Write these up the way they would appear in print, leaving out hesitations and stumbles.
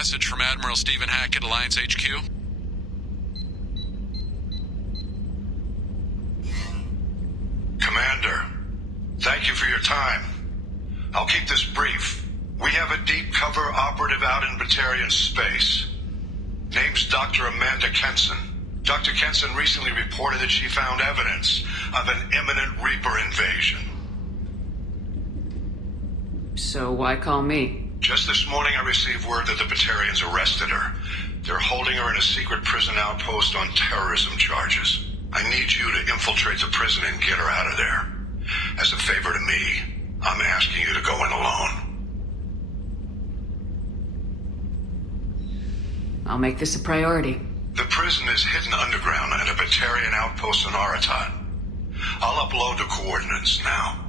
message from Admiral Stephen Hackett, Alliance HQ. Commander, thank you for your time. I'll keep this brief. We have a deep cover operative out in Batarian space. Name's Dr. Amanda Kenson. Dr. Kenson recently reported that she found evidence of an imminent Reaper invasion. So why call me? Just this morning I received word that the Batarians arrested her. They're holding her in a secret prison outpost on terrorism charges. I need you to infiltrate the prison and get her out of there. As a favor to me, I'm asking you to go in alone. I'll make this a priority. The prison is hidden underground at a Batarian outpost in Aratat. I'll upload the coordinates now.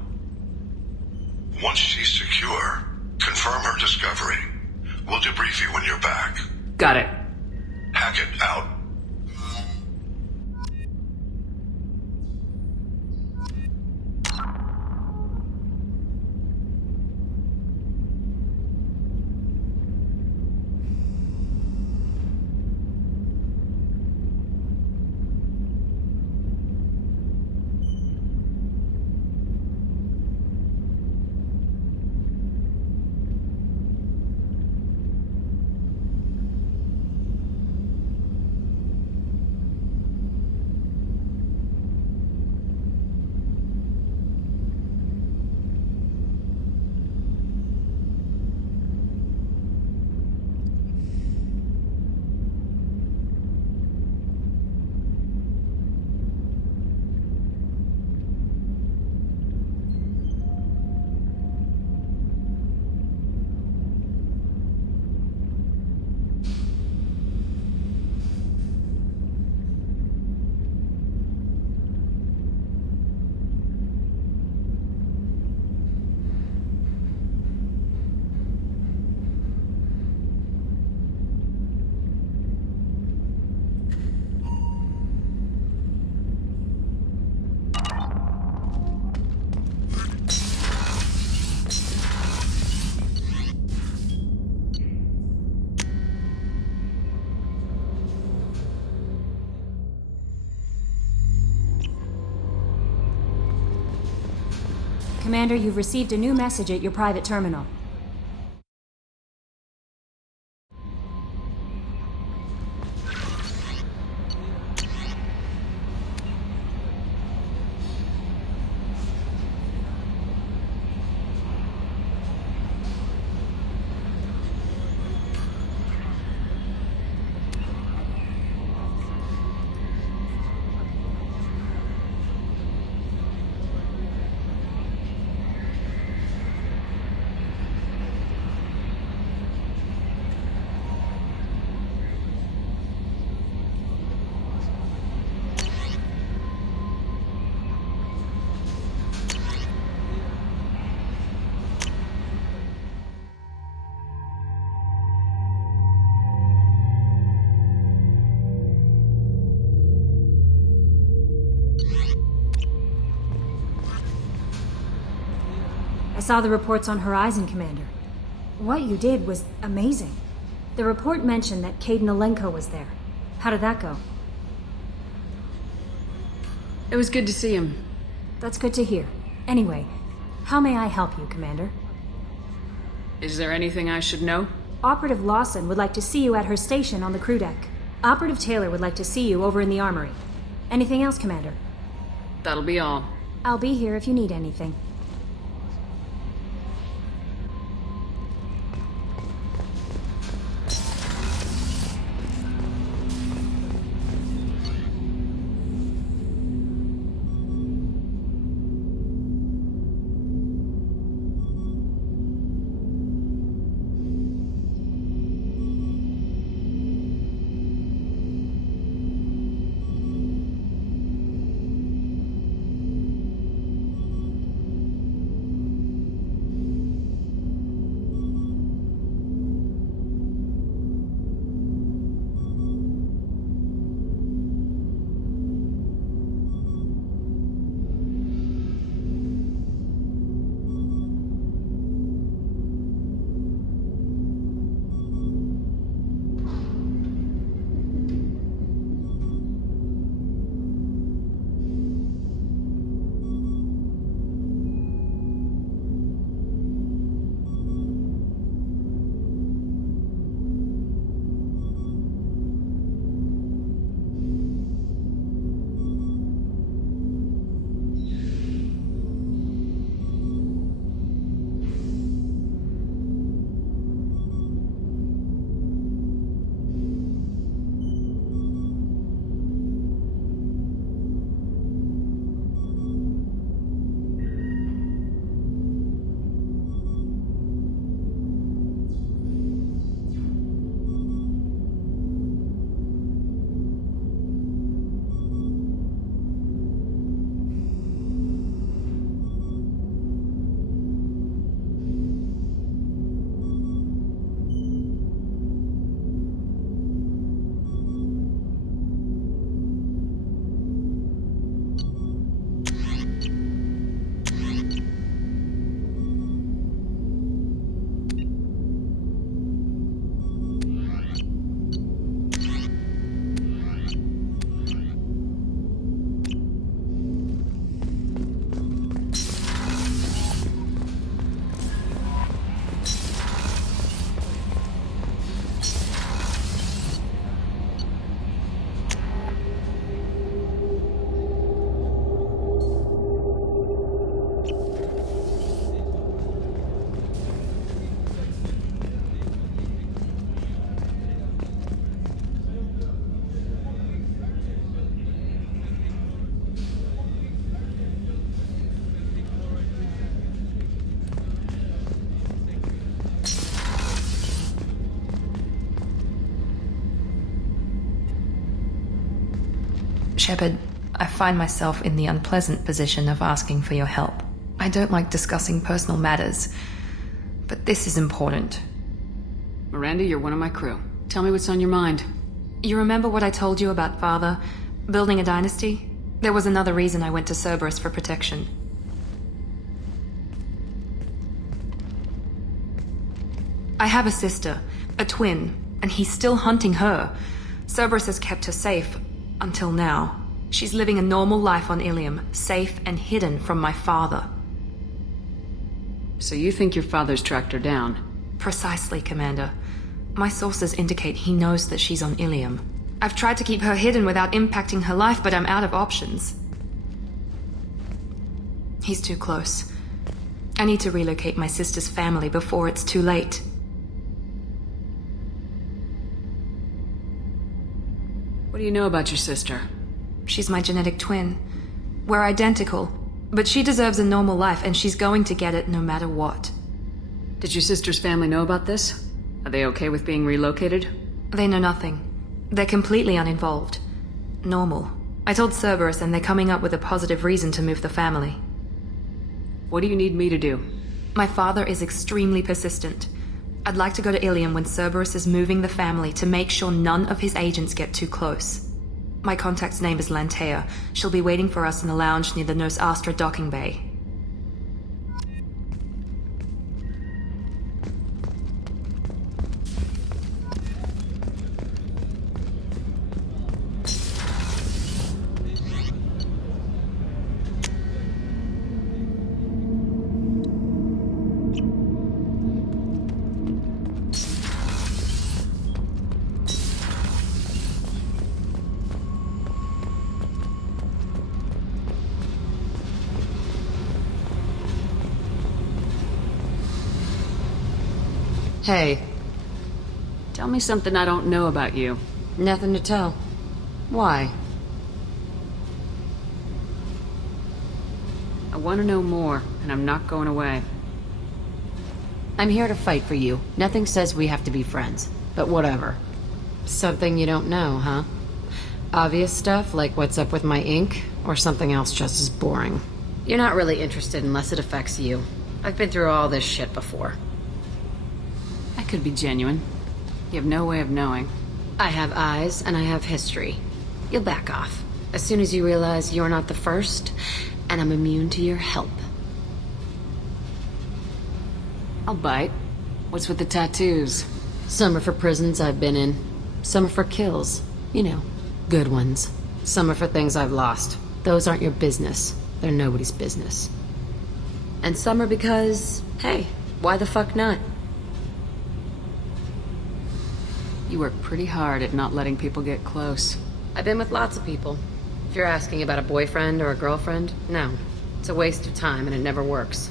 Once she's secure, confirm her discovery. We'll debrief you when you're back. Got it. Hackett out. Commander, you've received a new message at your private terminal. I saw the reports on Horizon, Commander. What you did was amazing. The report mentioned that Caden Alenko was there. How did that go? It was good to see him. That's good to hear. Anyway, how may I help you, Commander? Is there anything I should know? Operative Lawson would like to see you at her station on the crew deck. Operative Taylor would like to see you over in the armory. Anything else, Commander? That'll be all. I'll be here if you need anything. Shepard, I find myself in the unpleasant position of asking for your help. I don't like discussing personal matters, but this is important. Miranda, you're one of my crew. Tell me what's on your mind. You remember what I told you about Father? Building a dynasty? There was another reason I went to Cerberus for protection. I have a sister, a twin, and he's still hunting her. Cerberus has kept her safe, until now. She's living a normal life on Ilium, safe and hidden from my father. So you think your father's tracked her down? Precisely, Commander. My sources indicate he knows that she's on Ilium. I've tried to keep her hidden without impacting her life, but I'm out of options. He's too close. I need to relocate my sister's family before it's too late. What do you know about your sister? She's my genetic twin. We're identical, but she deserves a normal life, and she's going to get it no matter what. Did your sister's family know about this? Are they okay with being relocated? They know nothing. They're completely uninvolved. Normal. I told Cerberus, and they're coming up with a positive reason to move the family. What do you need me to do? My father is extremely persistent. I'd like to go to Ilium when Cerberus is moving the family to make sure none of his agents get too close. My contact's name is Lantea. She'll be waiting for us in the lounge near the Nos Astra docking bay. Hey, Tell me something I don't know about you. nothing to tell. Why? I want to know more, and I'm not going away. I'm here to fight for you. Nothing says we have to be friends, but whatever. Something you don't know, huh? Obvious stuff like what's up with my ink, or something else just as boring. You're not really interested unless it affects you. I've been through all this shit before. I could be genuine. You have no way of knowing. I have eyes and I have history. You'll back off as soon as you realize you're not the first, and I'm immune to your help. I'll bite. What's with the tattoos? Some are for prisons I've been in. Some are for kills. You know, good ones. Some are for things I've lost. Those aren't your business. They're nobody's business. And some are because, hey, why the fuck not? You work pretty hard at not letting people get close. I've been with lots of people. If you're asking about a boyfriend or a girlfriend, no. It's a waste of time and it never works.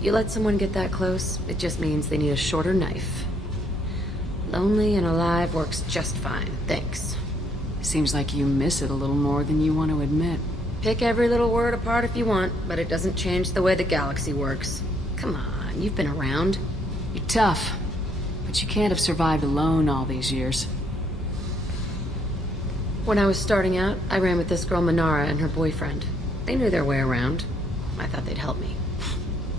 You let someone get that close, it just means they need a shorter knife. Lonely and alive works just fine, thanks. Seems like you miss it a little more than you want to admit. Pick every little word apart if you want, but it doesn't change the way the galaxy works. Come on, you've been around. You're tough, but you can't have survived alone all these years. When I was starting out, I ran with this girl Minara and her boyfriend. They knew their way around. I thought they'd help me.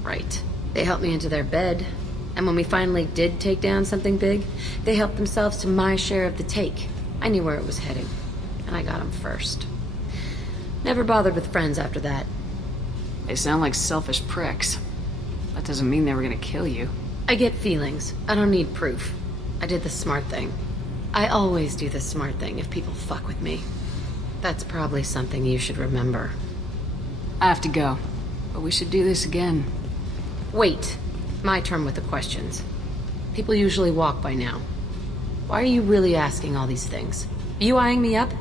Right. They helped me into their bed. And when we finally did take down something big, they helped themselves to my share of the take. I knew where it was heading, and I got them first. Never bothered with friends after that. They sound like selfish pricks. That doesn't mean they were gonna kill you. I get feelings. I don't need proof. I did the smart thing. I always do the smart thing if people fuck with me. That's probably something you should remember. I have to go, but we should do this again. Wait. My turn with the questions. People usually walk by now. Why are you really asking all these things? Are you eyeing me up?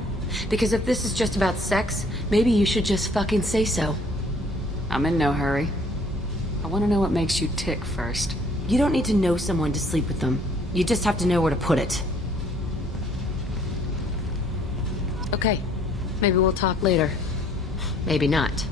Because if this is just about sex, maybe you should just fucking say so. I'm in no hurry. I want to know what makes you tick first. You don't need to know someone to sleep with them. You just have to know where to put it. Okay. Maybe we'll talk later. Maybe not.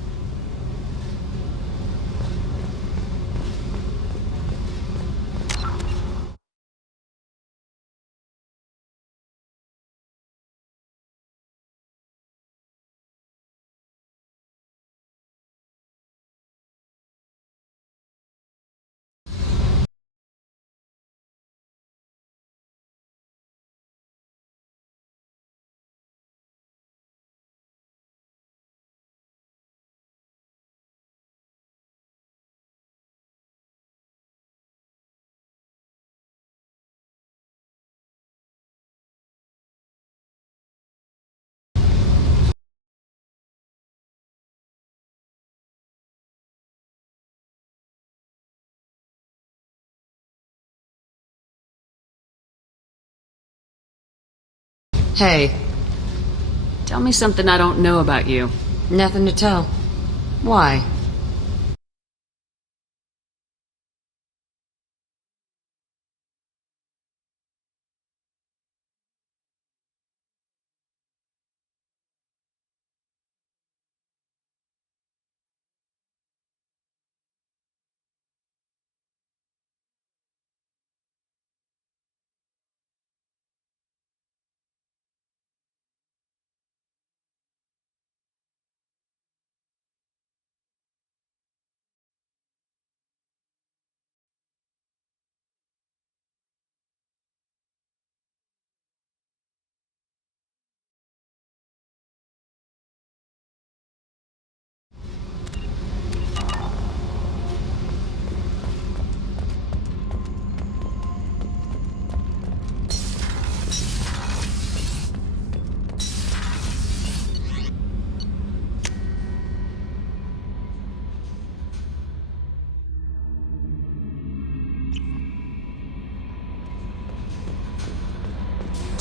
Hey, Tell me something I don't know about you. nothing to tell. Why?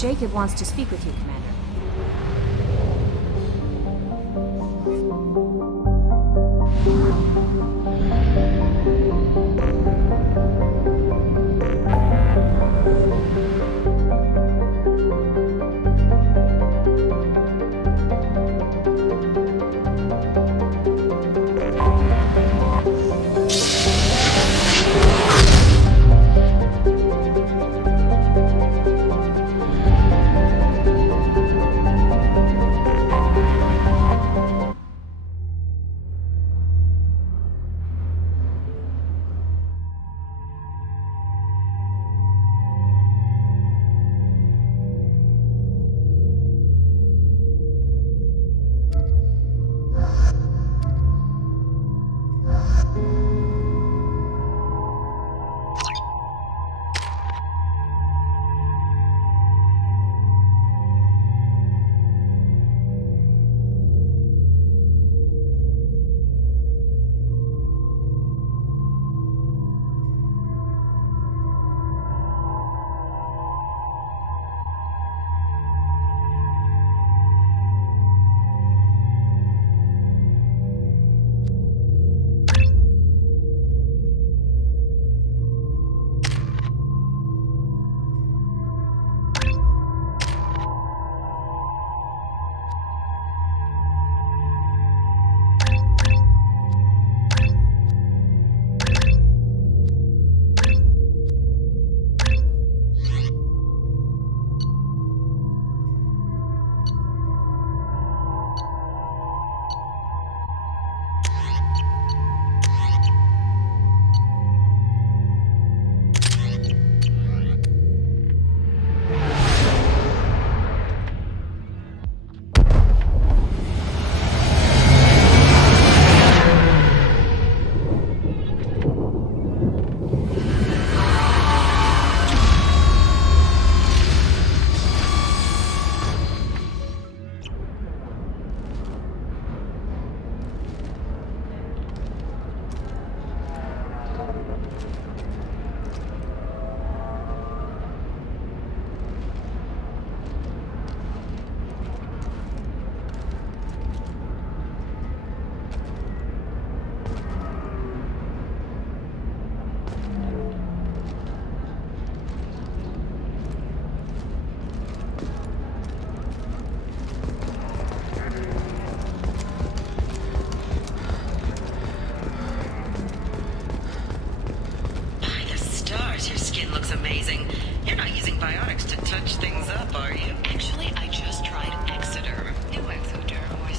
Jacob wants to speak with you, Commander.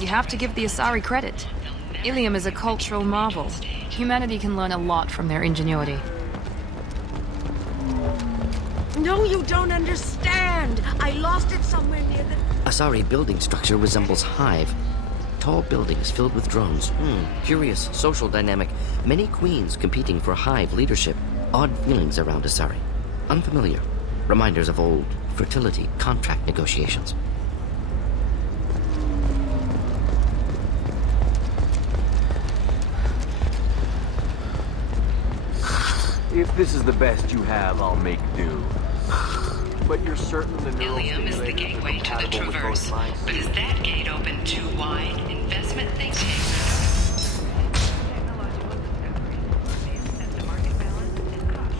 You have to give the Asari credit. Ilium is a cultural marvel. Humanity can learn a lot from their ingenuity. No, you don't understand. I lost it somewhere near the... Asari building structure resembles hive. Tall buildings filled with drones. Curious social dynamic. Many queens competing for hive leadership. Odd feelings around Asari. Unfamiliar. Reminders of old fertility contract negotiations. If this is the best you have, I'll make do. but you're certain the neural Ilium is the stimulator gateway to the compatible with both Traverse. minds? But is that gate open too wide? Investment thinking.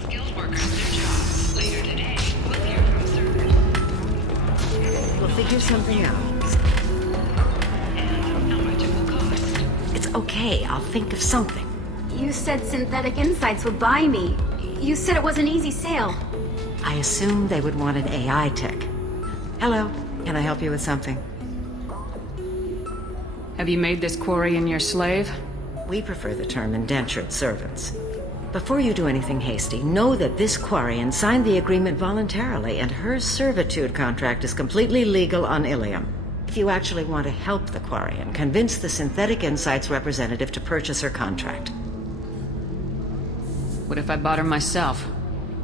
Skilled workers their jobs. Later today, we'll hear from servers. We'll figure something out. And how much it will cost. It's okay, I'll think of something. You said Synthetic Insights would buy me. You said it was an easy sale. I assumed they would want an AI tech. Hello, can I help you with something? Have you made this Quarian your slave? We prefer the term indentured servants. Before you do anything hasty, know that this Quarian signed the agreement voluntarily, and her servitude contract is completely legal on Ilium. If you actually want to help the Quarian, convince the Synthetic Insights representative to purchase her contract. What if I bought her myself?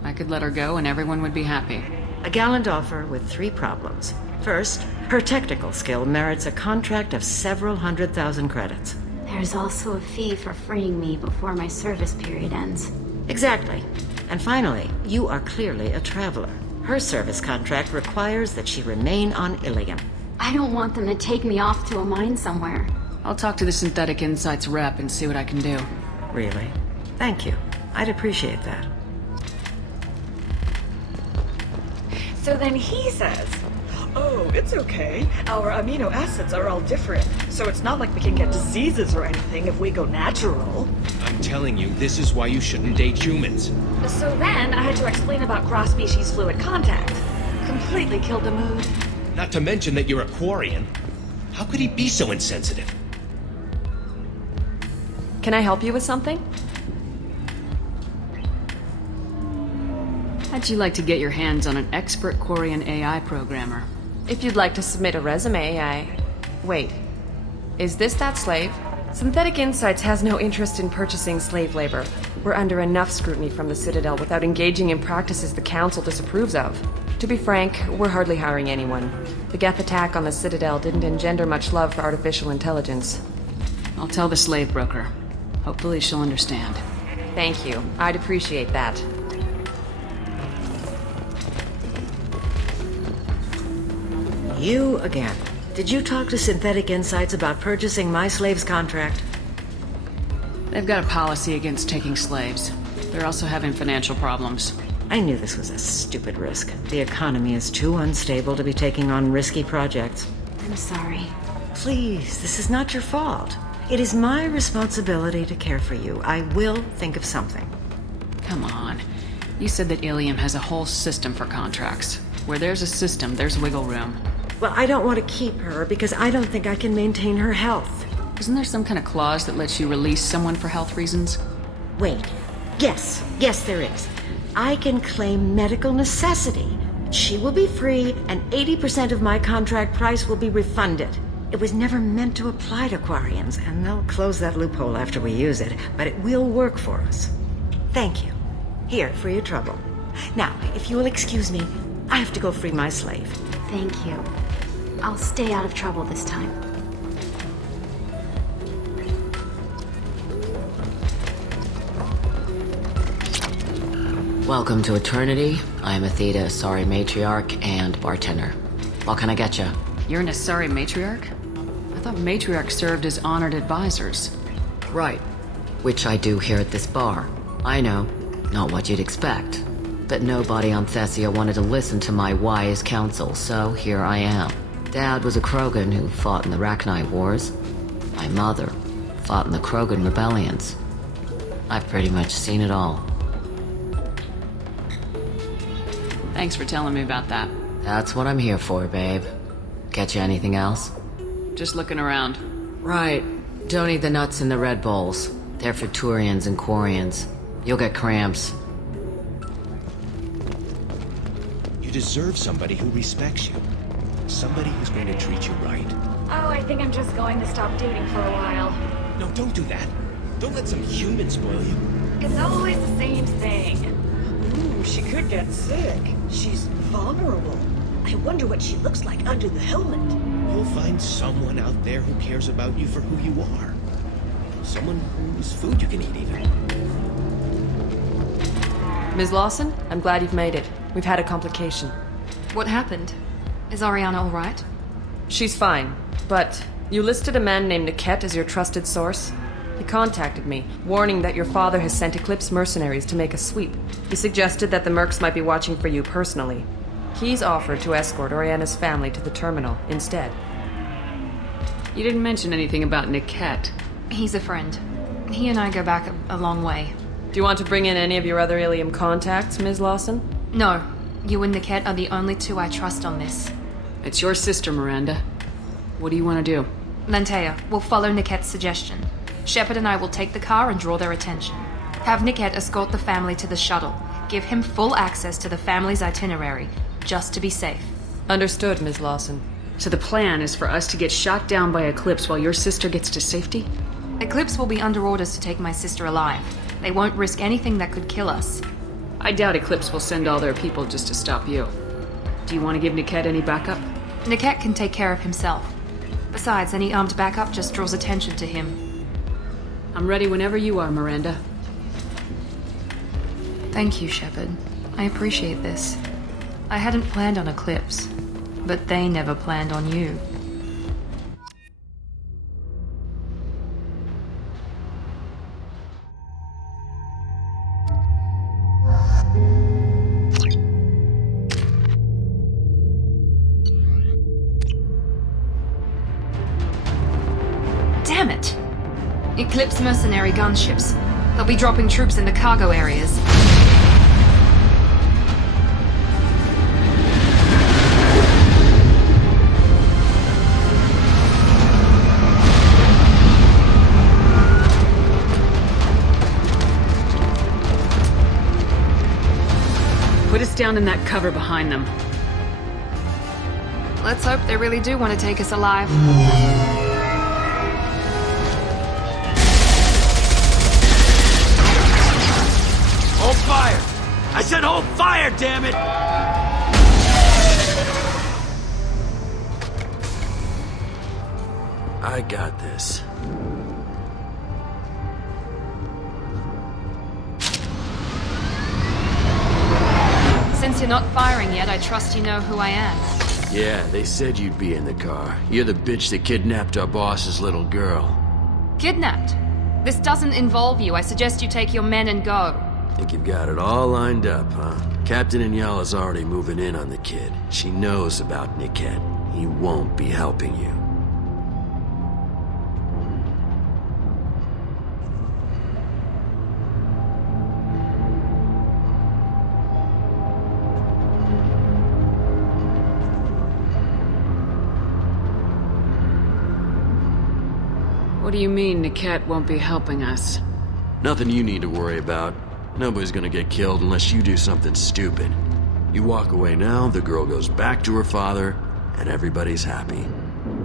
I could let her go and everyone would be happy. A gallant offer with 3 problems. First, her technical skill merits a contract of several 100,000 credits. There's also a fee for freeing me before my service period ends. Exactly. And finally, you are clearly a traveler. Her service contract requires that she remain on Ilium. I don't want them to take me off to a mine somewhere. I'll talk to the Synthetic Insights rep and see what I can do. Really? Thank you. I'd appreciate that. So then he says, oh, it's okay. Our amino acids are all different, so it's not like we can get diseases or anything if we go natural. I'm telling you, this is why you shouldn't date humans. So then I had to explain about cross-species fluid contact. Completely killed the mood. Not to mention that you're a Quarian. How could he be so insensitive? Can I help you with something? How'd you like to get your hands on an expert Quarian AI programmer? If you'd like to submit a resume, Wait. Is this that slave? Synthetic Insights has no interest in purchasing slave labor. We're under enough scrutiny from the Citadel without engaging in practices the Council disapproves of. To be frank, we're hardly hiring anyone. The Geth attack on the Citadel didn't engender much love for artificial intelligence. I'll tell the slave broker. Hopefully she'll understand. Thank you. I'd appreciate that. You again. Did you talk to Synthetic Insights about purchasing my slave's contract? They've got a policy against taking slaves. They're also having financial problems. I knew this was a stupid risk. The economy is too unstable to be taking on risky projects. I'm sorry. Please, this is not your fault. It is my responsibility to care for you. I will think of something. Come on. You said that Ilium has a whole system for contracts. Where there's a system, there's wiggle room. Well, I don't want to keep her because I don't think I can maintain her health. Isn't there some kind of clause that lets you release someone for health reasons? Wait. Yes, there is. I can claim medical necessity. She will be free, and 80% of my contract price will be refunded. It was never meant to apply to Quarians, and they'll close that loophole after we use it, but it will work for us. Thank you. Here, for your trouble. Now, if you will excuse me, I have to go free my slave. Thank you. I'll stay out of trouble this time. Welcome to Eternity. I'm Athena, Asari Matriarch and bartender. What can I get you? You're an Asari Matriarch? I thought Matriarchs served as honored advisors. Right. Which I do here at this bar. I know, not what you'd expect. But nobody on Thessia wanted to listen to my wise counsel, so here I am. Dad was a Krogan who fought in the Rachni Wars. My mother fought in the Krogan rebellions. I've pretty much seen it all. Thanks for telling me about that. That's what I'm here for, babe. Get you anything else? Just looking around. Right. Don't eat the nuts in the Red Bowls. They're for Turians and Quarians. You'll get cramps. You deserve somebody who respects you. Somebody who's going to treat you right. Oh, I think I'm just going to stop dating for a while. No, don't do that. Don't let some human spoil you. It's always the same thing. Ooh, she could get sick. She's vulnerable. I wonder what she looks like under the helmet. You'll find someone out there who cares about you for who you are. Someone whose food you can eat, even. Ms. Lawson, I'm glad you've made it. We've had a complication. What happened? Is Ariana alright? She's fine, but you listed a man named Niket as your trusted source. He contacted me, warning that your father has sent Eclipse mercenaries to make a sweep. He suggested that the mercs might be watching for you personally. He's offered to escort Oriana's family to the terminal instead. You didn't mention anything about Niket. He's a friend. He and I go back a long way. Do you want to bring in any of your other Ilium contacts, Ms. Lawson? No. You and Niket are the only two I trust on this. It's your sister, Miranda. What do you want to do? Lantea, we'll follow Niket's suggestion. Shepard and I will take the car and draw their attention. Have Niket escort the family to the shuttle. Give him full access to the family's itinerary, just to be safe. Understood, Ms. Lawson. So the plan is for us to get shot down by Eclipse while your sister gets to safety? Eclipse will be under orders to take my sister alive. They won't risk anything that could kill us. I doubt Eclipse will send all their people just to stop you. Do you want to give Niket any backup? Niket can take care of himself. Besides, any armed backup just draws attention to him. I'm ready whenever you are, Miranda. Thank you, Shepard. I appreciate this. I hadn't planned on Eclipse, but they never planned on you. Damn it! Eclipse mercenary gunships. They'll be dropping troops into cargo areas. Put us down in that cover behind them. Let's hope they really do want to take us alive. Hold fire! I said hold fire, damn it! I got this. Since you're not firing yet, I trust you know who I am. Yeah, they said you'd be in the car. You're the bitch that kidnapped our boss's little girl. Kidnapped? This doesn't involve you. I suggest you take your men and go. Think you've got it all lined up, huh? Captain Inyala's already moving in on the kid. She knows about Niket. He won't be helping you. What do you mean Niket won't be helping us? Nothing you need to worry about. Nobody's gonna get killed unless you do something stupid. You walk away now, the girl goes back to her father, and everybody's happy.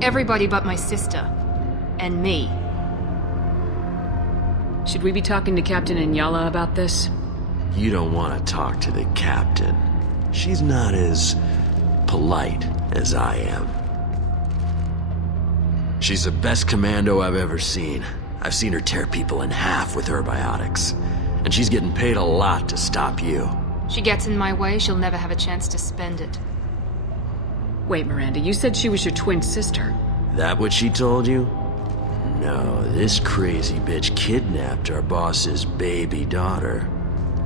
Everybody but my sister. And me. Should we be talking to Captain Inyala about this? You don't want to talk to the captain. She's not as polite as I am. She's the best commando I've ever seen. I've seen her tear people in half with her biotics. And she's getting paid a lot to stop you. She gets in my way, she'll never have a chance to spend it. Wait, Miranda, you said she was your twin sister. That what she told you? No, this crazy bitch kidnapped our boss's baby daughter.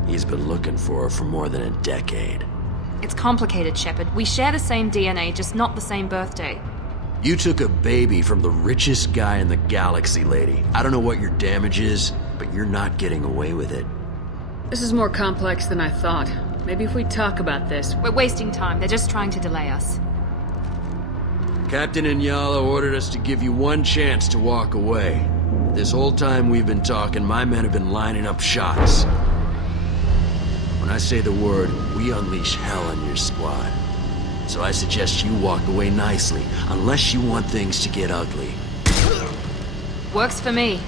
He's been looking for her for more than a decade. It's complicated, Shepard. We share the same DNA, just not the same birthday. You took a baby from the richest guy in the galaxy, lady. I don't know what your damage is, but you're not getting away with it. This is more complex than I thought. Maybe if we talk about this... We're wasting time. They're just trying to delay us. Captain Inyala ordered us to give you one chance to walk away. This whole time we've been talking, my men have been lining up shots. When I say the word, we unleash hell on your squad. So I suggest you walk away nicely, unless you want things to get ugly. Works for me.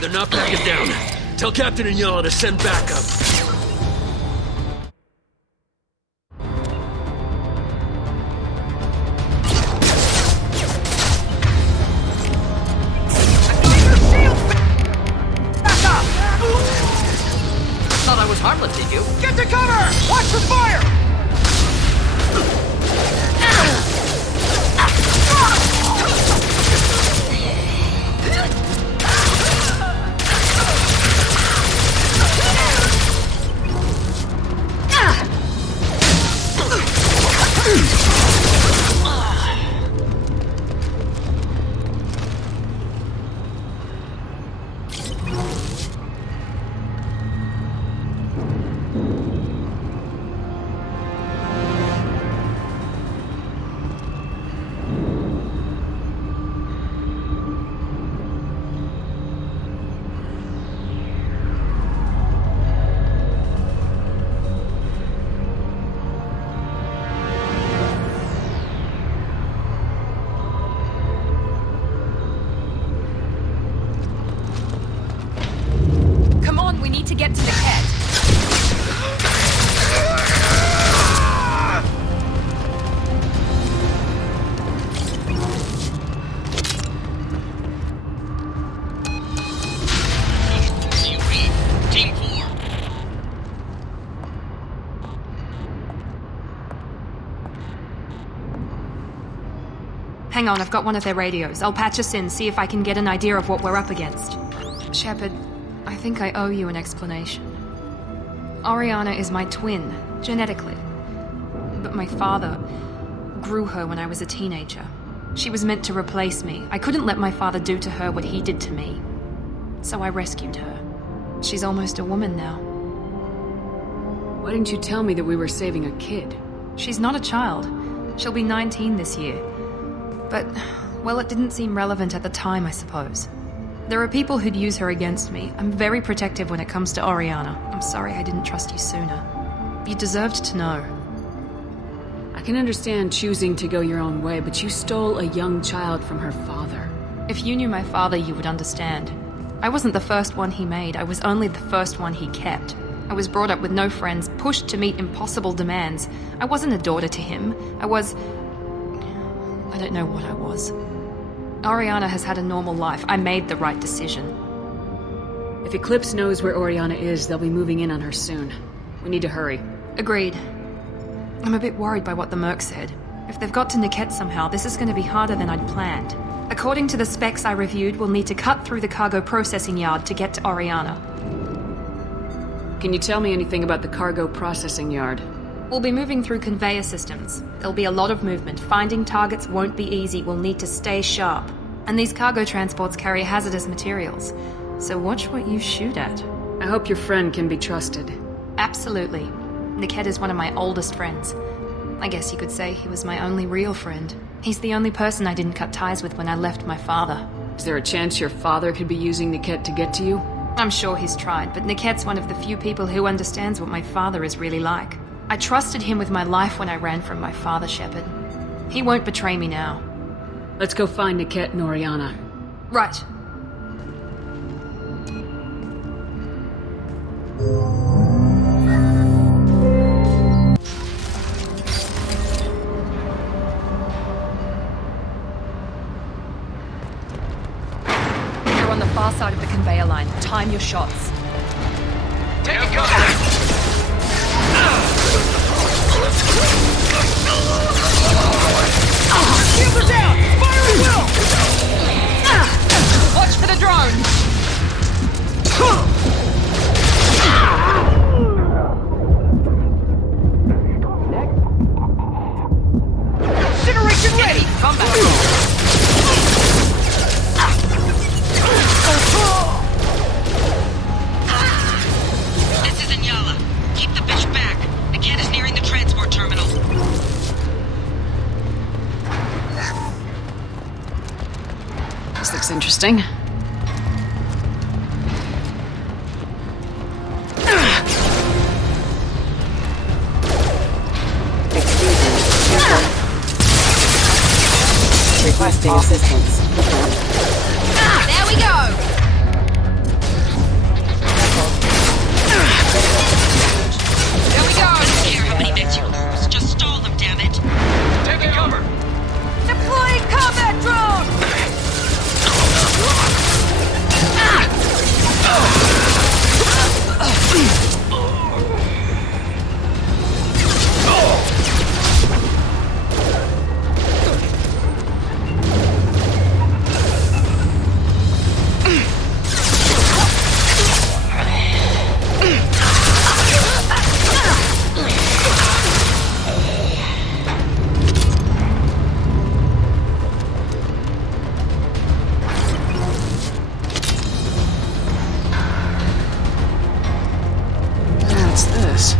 They're not backing down. Tell Captain Inyala to send backup. Thought I was harmless to you. Get to cover! Watch for fire! Come on, we need to get to the cat. Team 4. Hang on, I've got one of their radios. I'll patch us in, see if I can get an idea of what we're up against. Shepard, I think I owe you an explanation. Oriana is my twin, genetically. But my father grew her when I was a teenager. She was meant to replace me. I couldn't let my father do to her what he did to me. So I rescued her. She's almost a woman now. Why didn't you tell me that we were saving a kid? She's not a child. She'll be 19 this year. But, well, it didn't seem relevant at the time, I suppose. There are people who'd use her against me. I'm very protective when it comes to Oriana. I'm sorry I didn't trust you sooner. You deserved to know. I can understand choosing to go your own way, but you stole a young child from her father. If you knew my father, you would understand. I wasn't the first one he made. I was only the first one he kept. I was brought up with no friends, pushed to meet impossible demands. I wasn't a daughter to him. I don't know what I was. Oriana has had a normal life. I made the right decision. If Eclipse knows where Oriana is, they'll be moving in on her soon. We need to hurry. Agreed. I'm a bit worried by what the Merc said. If they've got to Niket somehow, this is going to be harder than I'd planned. According to the specs I reviewed, we'll need to cut through the cargo processing yard to get to Oriana. Can you tell me anything about the cargo processing yard? We'll be moving through conveyor systems. There'll be a lot of movement. Finding targets won't be easy. We'll need to stay sharp. And these cargo transports carry hazardous materials. So watch what you shoot at. I hope your friend can be trusted. Absolutely. Niket is one of my oldest friends. I guess you could say he was my only real friend. He's the only person I didn't cut ties with when I left my father. Is there a chance your father could be using Niket to get to you? I'm sure he's tried, but Niket's one of the few people who understands what my father is really like. I trusted him with my life when I ran from my father, Shepard. He won't betray me now. Let's go find Niket and Oriana. Right. You're on the far side of the conveyor line. Time your shots. Take a cover! Shields are down! Fire at will! Watch for the drone! Incineration ready! Combat! This is Inyala. Keep the bitch back. The cat is nearing the transport terminal. This looks interesting. Requesting assistance. There we go! There we go! I don't care how many mechs you lose. Just stall them, damn it. Taking cover! Deploying combat drone! this.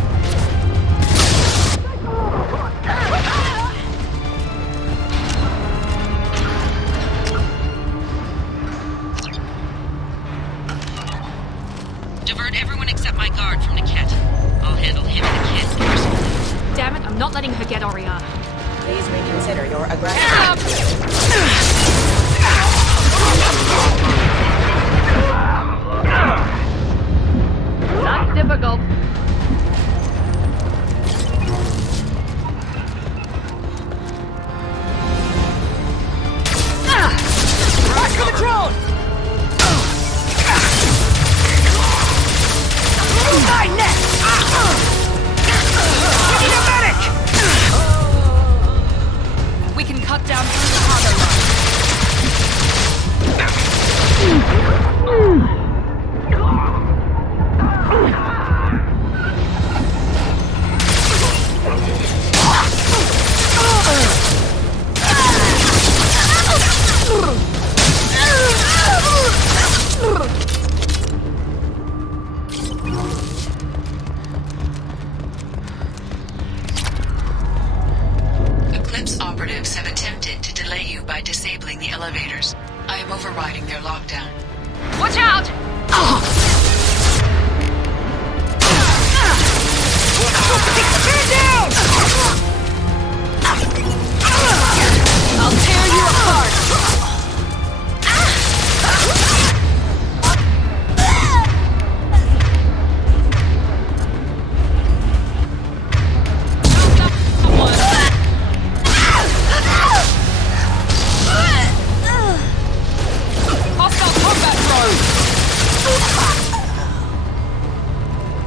Divert everyone except my guard from Niket. I'll handle him and the kids personally. Damn it, I'm not letting her get Oriana. Please reconsider your aggression. That's difficult. Back to the drone! Die next! We need a medic! We can cut down through the cargo line. Eclipse operatives have attempted to delay you by disabling the elevators. I am overriding their lockdown. Watch out! Man down! I'll tear you apart! Hostile combat drone!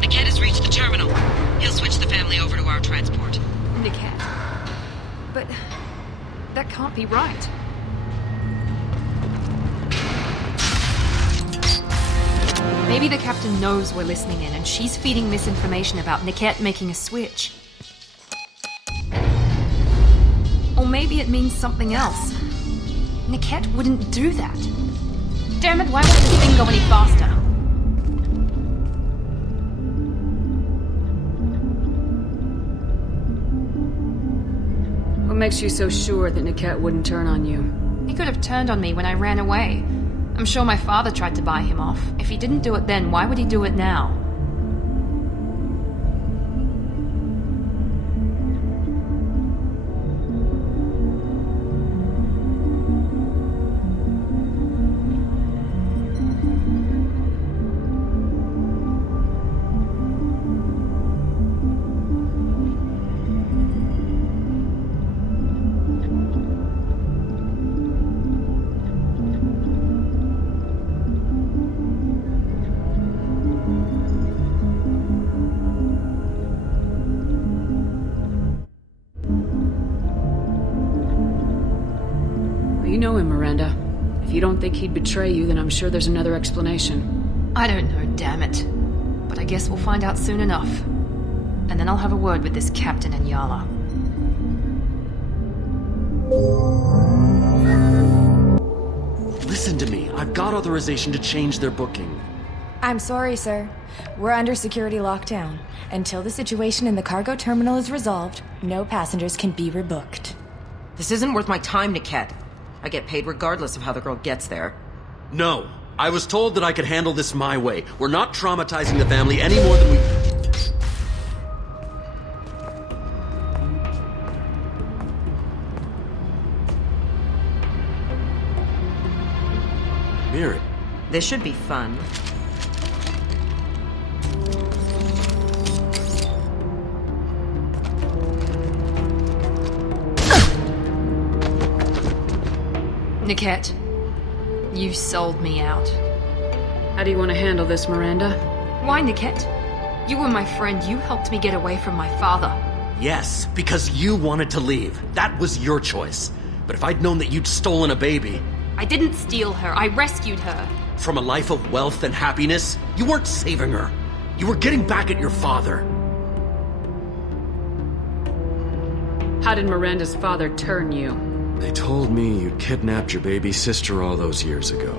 Niket has reached the terminal. He'll switch the family over to our transport. Niket. But that can't be right. Maybe the captain knows we're listening in and she's feeding misinformation about Niket making a switch. Or maybe it means something else. Niket wouldn't do that. Damn it, why won't this thing go any faster? What makes you so sure that Niket wouldn't turn on you? He could have turned on me when I ran away. I'm sure my father tried to buy him off. If he didn't do it then, why would he do it now? You know him, Miranda. If you don't think he'd betray you, then I'm sure there's another explanation. I don't know, damn it. But I guess we'll find out soon enough. And then I'll have a word with this captain in Yala. Listen to me. I've got authorization to change their booking. I'm sorry, sir. We're under security lockdown. Until the situation in the cargo terminal is resolved, no passengers can be rebooked. This isn't worth my time, Niket. I get paid regardless of how the girl gets there. No. I was told that I could handle this my way. We're not traumatizing the family any more than we... Miri. This should be fun. Niket, you sold me out. How do you want to handle this, Miranda? Why, Niket? You were my friend. You helped me get away from my father. Yes, because you wanted to leave. That was your choice. But if I'd known that you'd stolen a baby... I didn't steal her. I rescued her. From a life of wealth and happiness, you weren't saving her. You were getting back at your father. How did Miranda's father turn you? They told me you kidnapped your baby sister all those years ago.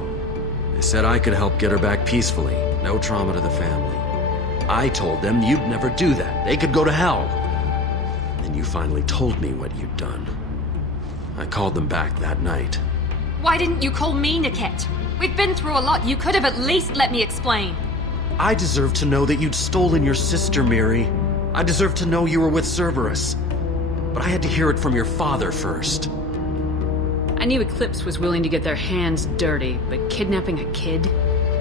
They said I could help get her back peacefully. No trauma to the family. I told them you'd never do that. They could go to hell. Then you finally told me what you'd done. I called them back that night. Why didn't you call me, Niket? We've been through a lot. You could have at least let me explain. I deserve to know that you'd stolen your sister, Miri. I deserve to know you were with Cerberus. But I had to hear it from your father first. I knew Eclipse was willing to get their hands dirty, but kidnapping a kid?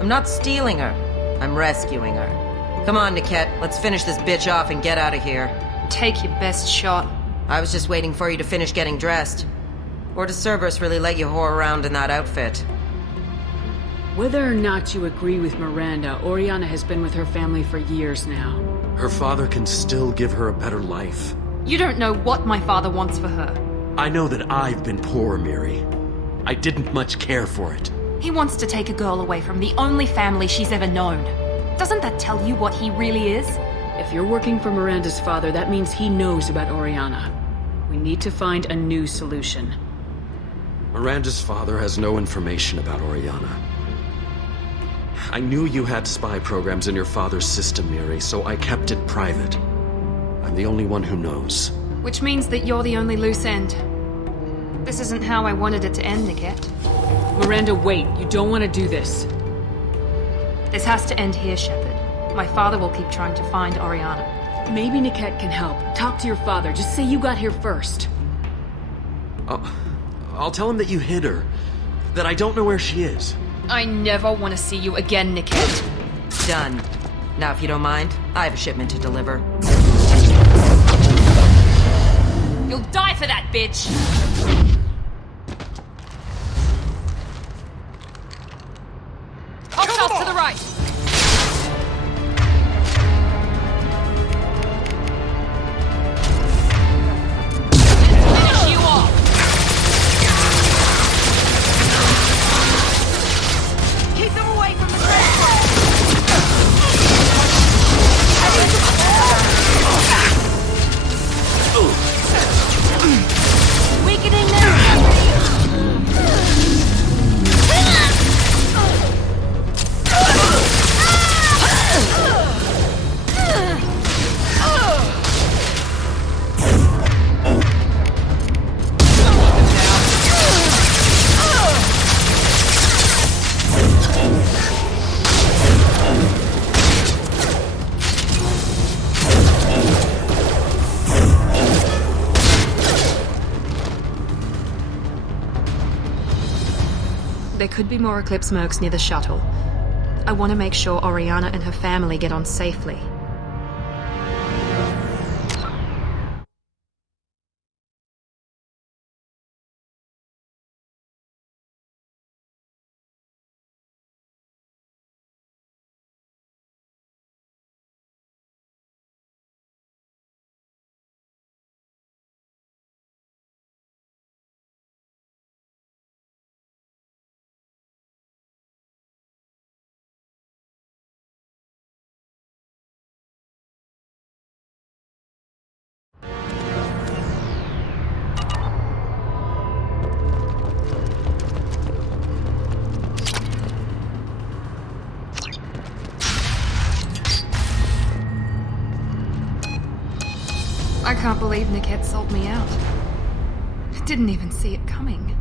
I'm not stealing her. I'm rescuing her. Come on, Niket. Let's finish this bitch off and get out of here. Take your best shot. I was just waiting for you to finish getting dressed. Or does Cerberus really let you whore around in that outfit? Whether or not you agree with Miranda, Oriana has been with her family for years now. Her father can still give her a better life. You don't know what my father wants for her. I know that I've been poor, Miri. I didn't much care for it. He wants to take a girl away from the only family she's ever known. Doesn't that tell you what he really is? If you're working for Miranda's father, that means he knows about Oriana. We need to find a new solution. Miranda's father has no information about Oriana. I knew you had spy programs in your father's system, Miri, so I kept it private. I'm the only one who knows. Which means that you're the only loose end. This isn't how I wanted it to end, Niket. Miranda, wait. You don't want to do this. This has to end here, Shepard. My father will keep trying to find Oriana. Maybe Niket can help. Talk to your father. Just say you got here first. I'll tell him that you hid her. That I don't know where she is. I never want to see you again, Niket. Done. Now, if you don't mind, I have a shipment to deliver. You'll die for that, bitch! Hostiles to the right! Finish you off! Keep them away from the transport! Weakening them! There could be more Eclipse mercs near the shuttle. I want to make sure Oriana and her family get on safely. I can't believe Niket sold me out. I didn't even see it coming.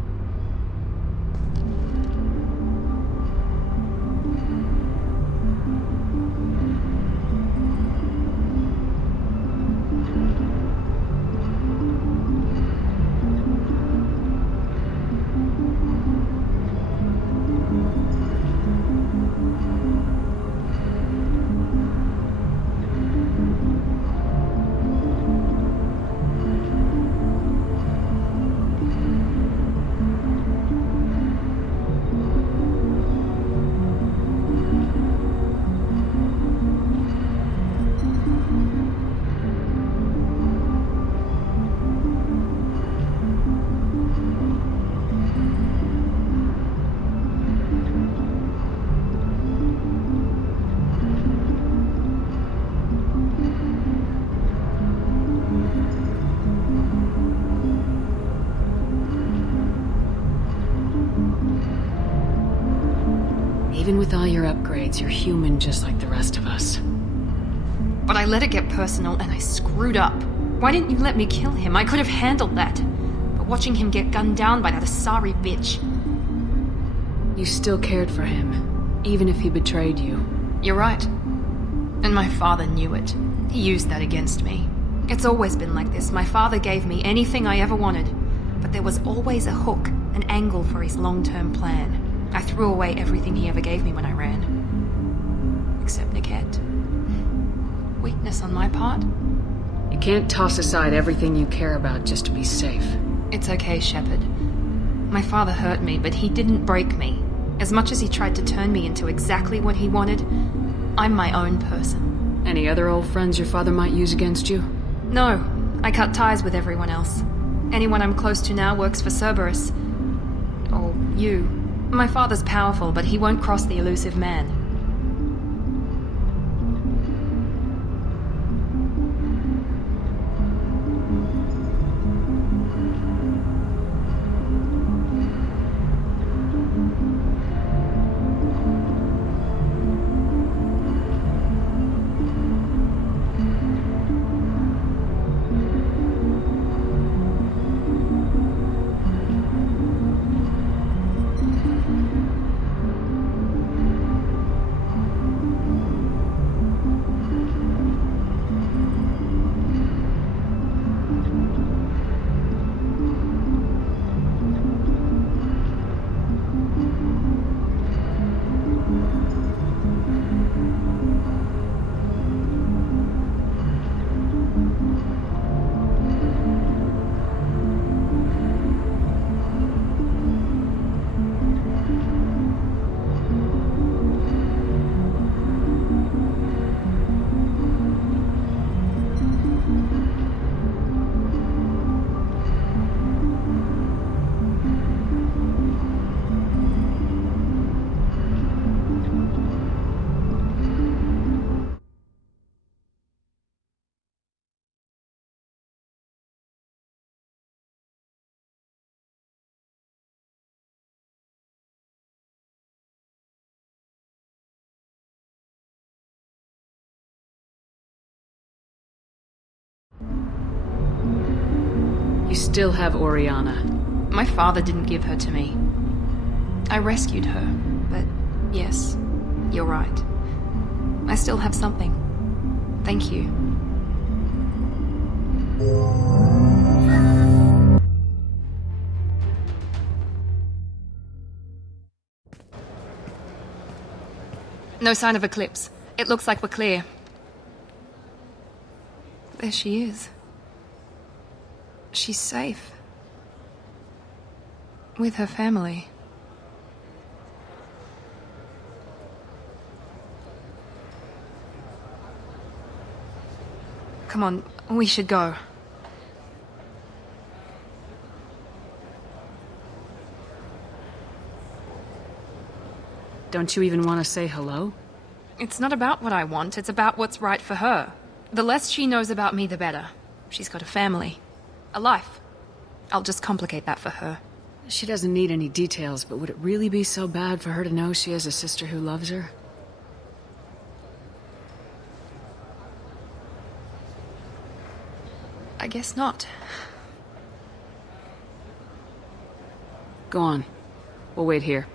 Even with all your upgrades, you're human just like the rest of us. But I let it get personal and I screwed up. Why didn't you let me kill him? I could have handled that. But watching him get gunned down by that Asari bitch... You still cared for him, even if he betrayed you. You're right. And my father knew it. He used that against me. It's always been like this. My father gave me anything I ever wanted. But there was always a hook, an angle for his long-term plan. I threw away everything he ever gave me when I ran. Except Niket. Weakness on my part? You can't toss aside everything you care about just to be safe. It's okay, Shepard. My father hurt me, but he didn't break me. As much as he tried to turn me into exactly what he wanted, I'm my own person. Any other old friends your father might use against you? No, I cut ties with everyone else. Anyone I'm close to now works for Cerberus. Or you. My father's powerful, but he won't cross the elusive man. You still have Oriana. My father didn't give her to me. I rescued her, but yes, you're right. I still have something. Thank you. No sign of Eclipse. It looks like we're clear. There she is. She's safe. With her family. Come on, we should go. Don't you even want to say hello? It's not about what I want, it's about what's right for her. The less she knows about me, the better. She's got a family. A life. I'll just complicate that for her. She doesn't need any details, but would it really be so bad for her to know she has a sister who loves her? I guess not. Go on. We'll wait here.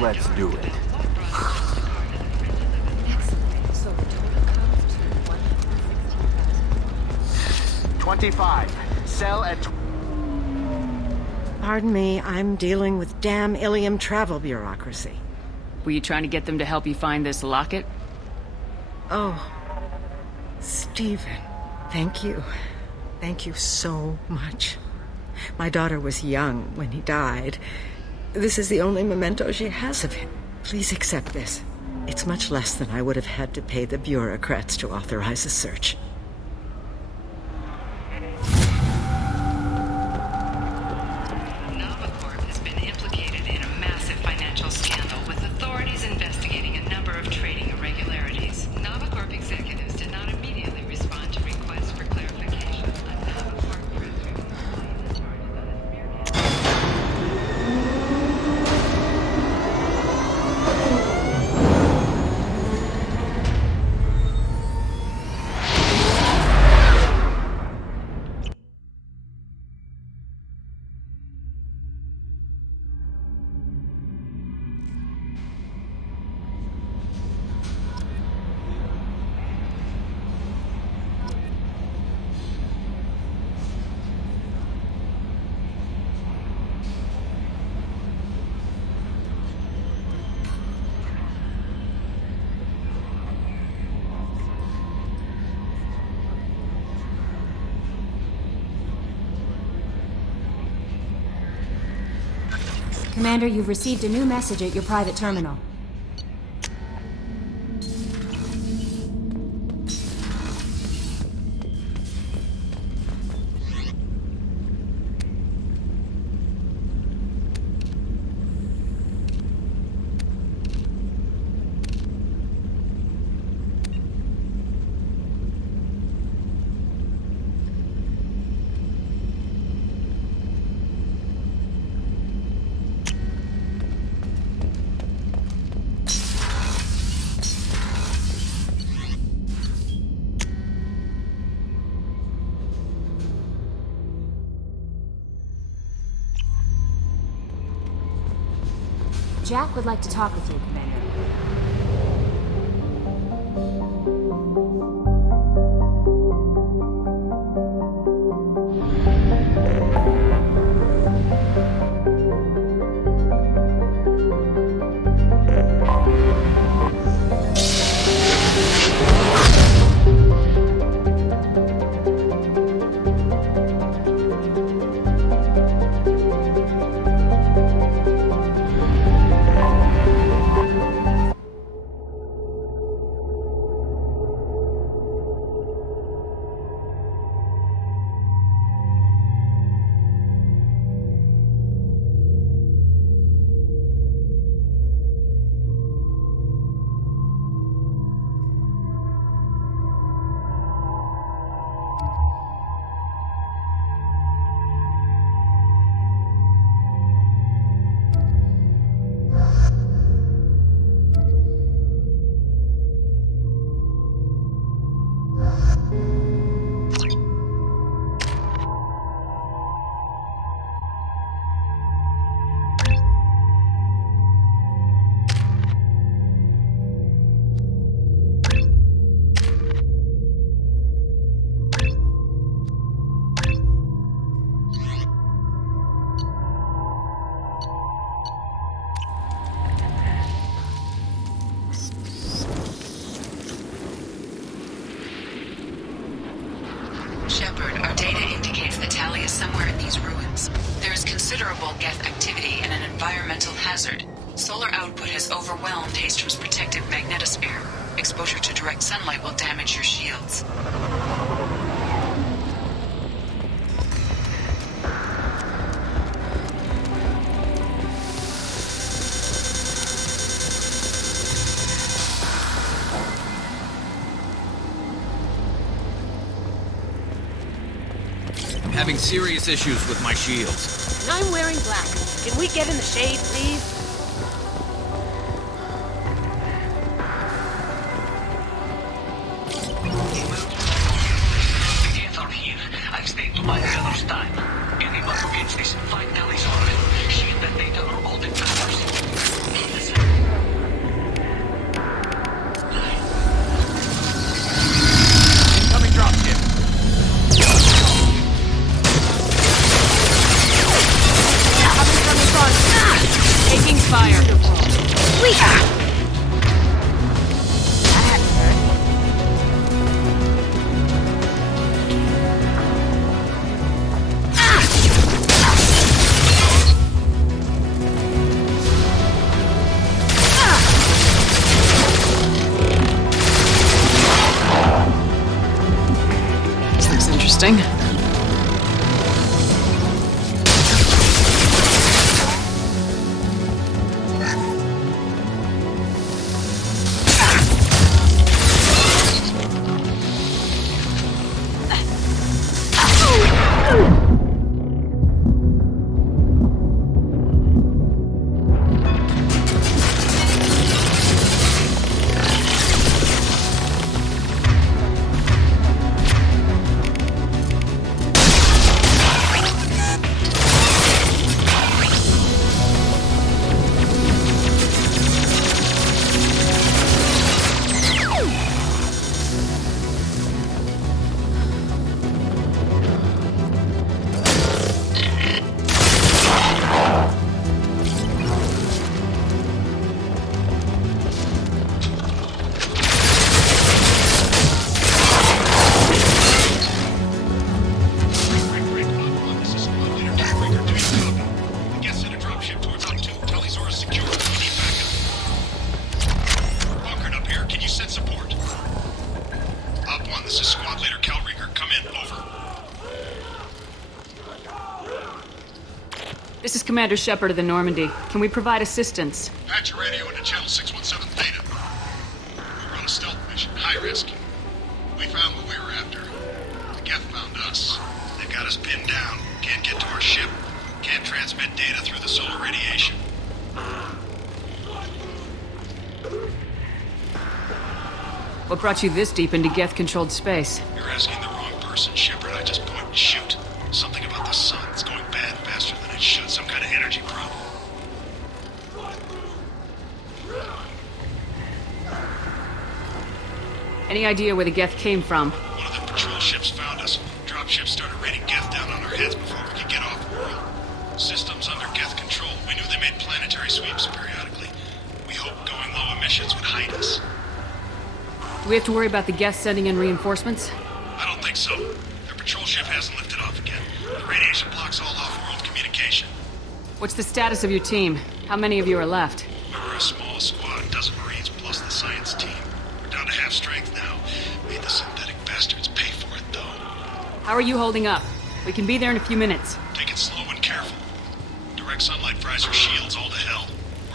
Let's do it. So the total cost is 25. Sell at... Pardon me, I'm dealing with damn Ilium travel bureaucracy. Were you trying to get them to help you find this locket? Oh, Stephen, thank you. Thank you so much. My daughter was young when he died. This is the only memento she has of him. Please accept this. It's much less than I would have had to pay the bureaucrats to authorize a search. Novacorp has been implicated in a massive financial scandal, with authorities investigating a number of trading irregularities. Novacorp executives did not immediately respond to requests for clarification. A Novacorp press release charges on a spearhead. Commander, you've received a new message at your private terminal. Jack would like to talk with you, Commander. Shepard, our data indicates that Tali is somewhere in these ruins. There is considerable Geth activity and an environmental hazard. Solar output has overwhelmed Hastrom's protective magnetosphere. Exposure to direct sunlight will damage your shields. Having serious issues with my shields. And I'm wearing black. Can we get in the shade, please? Are here. I've stayed to my brother's time. Anyone who gets this, find Tali's order. Shield that data or all the powers. fire. This looks interesting. This is Commander Shepard of the Normandy. Can we provide assistance? Patch your radio into channel 617 Theta. We were on a stealth mission, high risk. We found what we were after. The Geth found us. They got us pinned down. Can't get to our ship. Can't transmit data through the solar radiation. What brought you this deep into Geth-controlled space? You're asking the wrong person, Shepard. I just point and shoot. Something about the sun. It's going bad faster than it should. Some kind of energy problem. Any idea where the Geth came from? One of the patrol ships found us. Dropships started raining Geth down on our heads before we could get off world. Systems under Geth control. We knew they made planetary sweeps periodically. We hoped going low emissions would hide us. Do we have to worry about the Geth sending in reinforcements? I don't think so. Their patrol ship hasn't lifted off again. The radiation blocks all off-world communication. What's the status of your team? How many of you are left? We were a small squad, a dozen Marines plus the science team. We're down to half strength now. Made the synthetic bastards pay for it, though. How are you holding up? We can be there in a few minutes. Take it slow and careful. Direct sunlight fries our shields all to hell.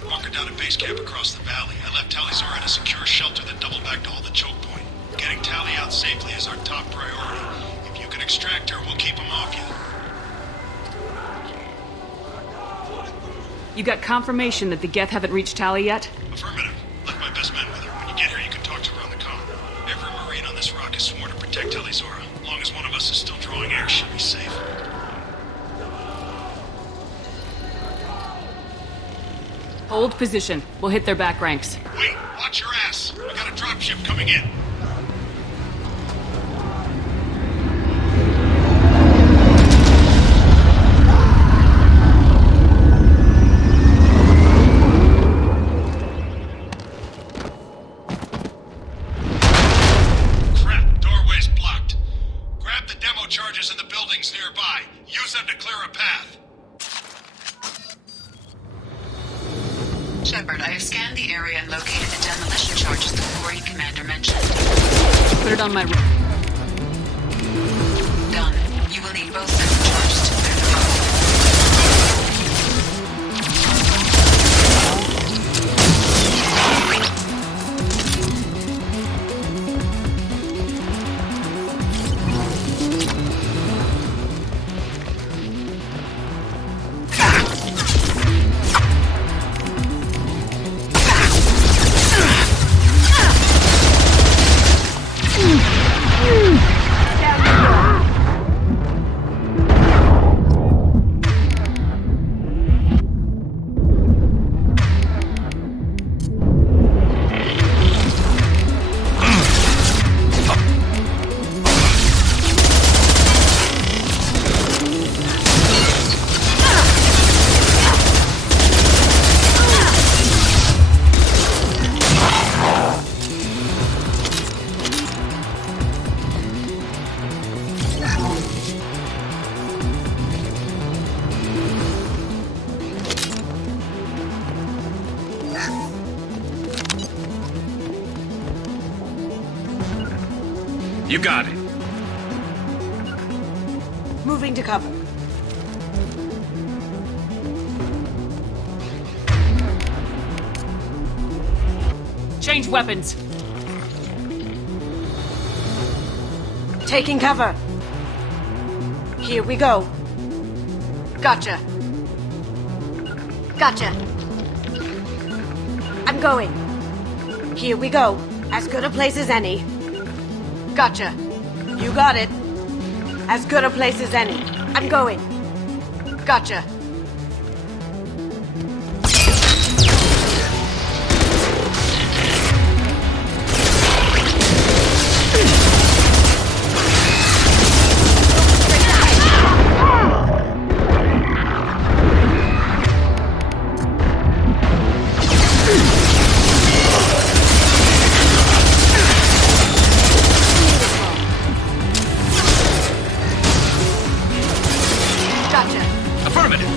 We're bunkered down at base camp across the valley. I left Talizora in a secure shelter that doubled back to hold the choke point. Getting Tally out safely is our top priority. If you can extract her, we'll keep them off you. You got confirmation that the Geth haven't reached Tally yet? Affirmative. Left my best men with her. When you get here, you can talk to her on the comm. Every Marine on this rock is sworn to protect Talizora. As long as one of us is still drawing air, she'll be safe. Hold position. We'll hit their back ranks. Wait, watch your ass. We got a dropship coming in. Crap, doorway's blocked. Grab the demo charges in the buildings nearby. Use them to clear a path. Shepard, I have scanned the area and located the demolition charges the quarry commander mentioned. Put it on my... Done. You will need both sets of charges to clear the rubble. You got it. Moving to cover. Change weapons. Taking cover. Here we go. Gotcha. Gotcha. I'm going. Here we go. As good a place as any. Gotcha. You got it. As good a place as any. I'm going. Gotcha. Affirmative.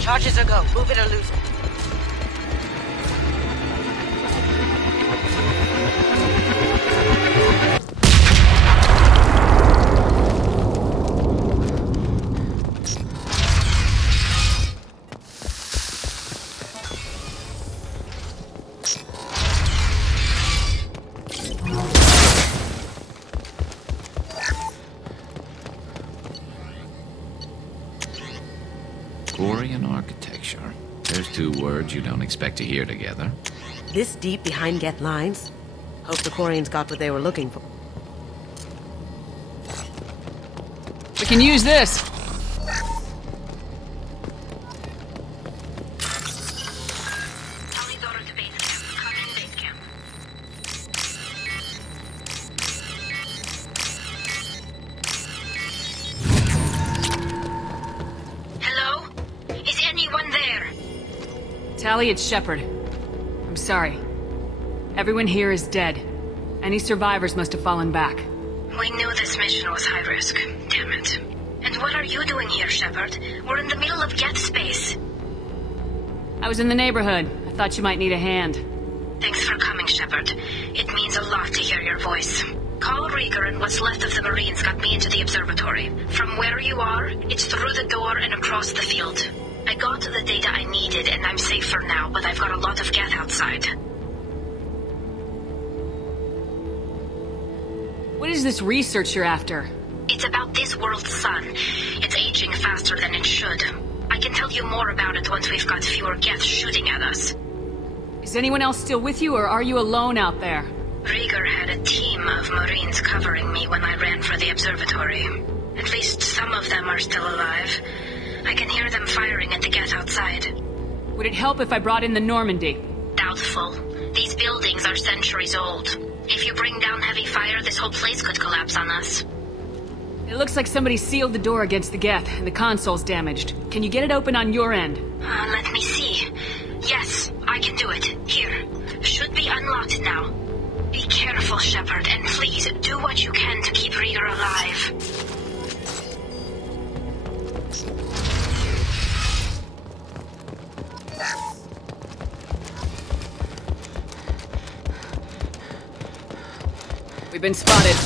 Charges a go. Move it or lose it. Quarian architecture. There's two words you don't expect to hear together. This deep behind Geth lines? Hope the Quarians got what they were looking for. We can use this. Tally, it's Shepard. I'm sorry. Everyone here is dead. Any survivors must have fallen back. We knew this mission was high risk. Damn it. And what are you doing here, Shepard? We're in the middle of Geth space. I was in the neighborhood. I thought you might need a hand. Thanks for coming, Shepard. It means a lot to hear your voice. Call Rieger and what's left of the Marines got me into the observatory. From where you are, it's through the door and across the field. I got the data I needed and I'm safe for now, but I've got a lot of geth outside. What is this research you're after? It's about this world's sun. It's aging faster than it should. I can tell you more about it once we've got fewer geth shooting at us. Is anyone else still with you, or are you alone out there? Rieger had a team of Marines covering me when I ran for the observatory. At least some of them are still alive. I can hear them firing at the geth outside. Would it help if I brought in the Normandy? Doubtful. These buildings are centuries old. If you bring down heavy fire, this whole place could collapse on us. It looks like somebody sealed the door against the geth, and the console's damaged. Can you get it open on your end? Let me see. Yes, I can do it. Here. Should be unlocked now. Be careful, Shepard, and please do what you can to keep Rieger alive. We've been spotted.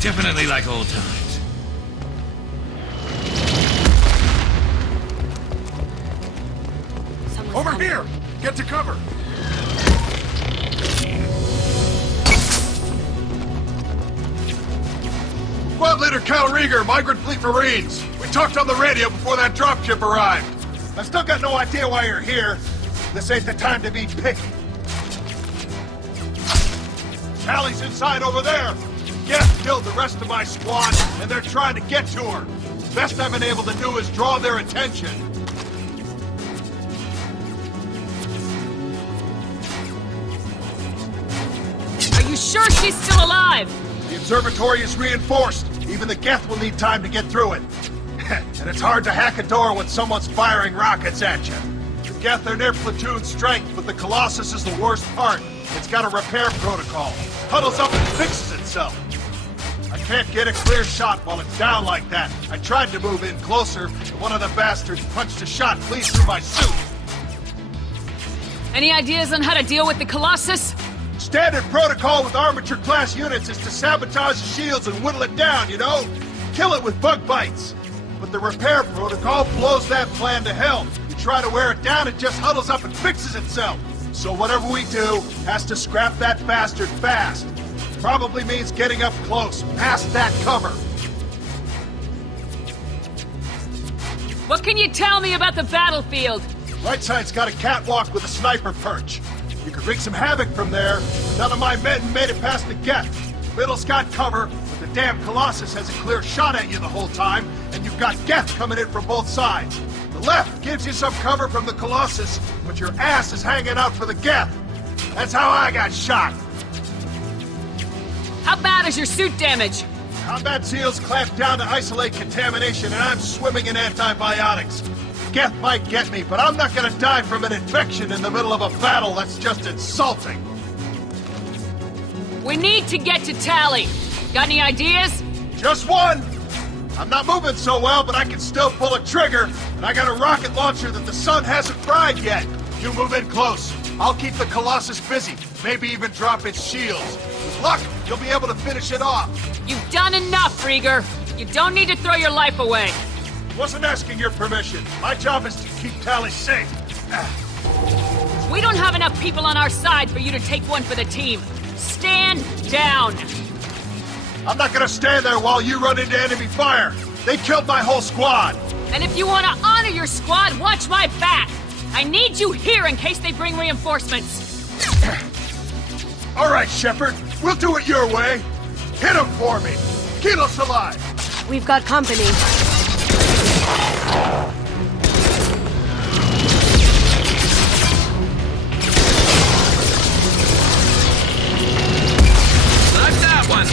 Definitely like old times. Over here! Get to cover! Squad Leader Cal Rieger, Migrant Fleet Marines. We talked on the radio before that dropship arrived. I still got no idea why you're here. This ain't the time to be picky. Callie's inside over there. Geth killed the rest of my squad, and they're trying to get to her. Best I've been able to do is draw their attention. Are you sure she's still alive? The observatory is reinforced. Even the Geth will need time to get through it. And it's hard to hack a door when someone's firing rockets at you. The Geth are near platoon strength, but the Colossus is the worst part. It's got a repair protocol. Huddles up and fixes itself. I can't get a clear shot while it's down like that. I tried to move in closer, but one of the bastards punched a shot clean through my suit. Any ideas on how to deal with the Colossus? Standard protocol with armature-class units is to sabotage the shields and whittle it down, you know? Kill it with bug bites. But the repair protocol blows that plan to hell. You try to wear it down, it just huddles up and fixes itself. So whatever we do has to scrap that bastard fast. Probably means getting up close, past that cover. What can you tell me about the battlefield? Right side's got a catwalk with a sniper perch. You could wreak some havoc from there. None of my men made it past the Geth. Middle's got cover, but the damn Colossus has a clear shot at you the whole time, and you've got Geth coming in from both sides. The left gives you some cover from the Colossus, but your ass is hanging out for the Geth. That's how I got shot. How bad is your suit damage? Combat seals clamped down to isolate contamination, and I'm swimming in antibiotics. Geth might get me, but I'm not gonna die from an infection in the middle of a battle. That's just insulting. We need to get to Tally. Got any ideas? Just one. I'm not moving so well, but I can still pull a trigger, and I got a rocket launcher that the sun hasn't fried yet. You move in close. I'll keep the Colossus busy, maybe even drop its shields. With luck, you'll be able to finish it off. You've done enough, Rieger. You don't need to throw your life away. Wasn't asking your permission. My job is to keep Tally safe. We don't have enough people on our side for you to take one for the team. Stand down. I'm not gonna stand there while you run into enemy fire. They killed my whole squad. And if you want to honor your squad, watch my back. I need you here in case they bring reinforcements. All right, Shepard. We'll do it your way. Hit him for me. Kilos alive. We've got company. Like that one.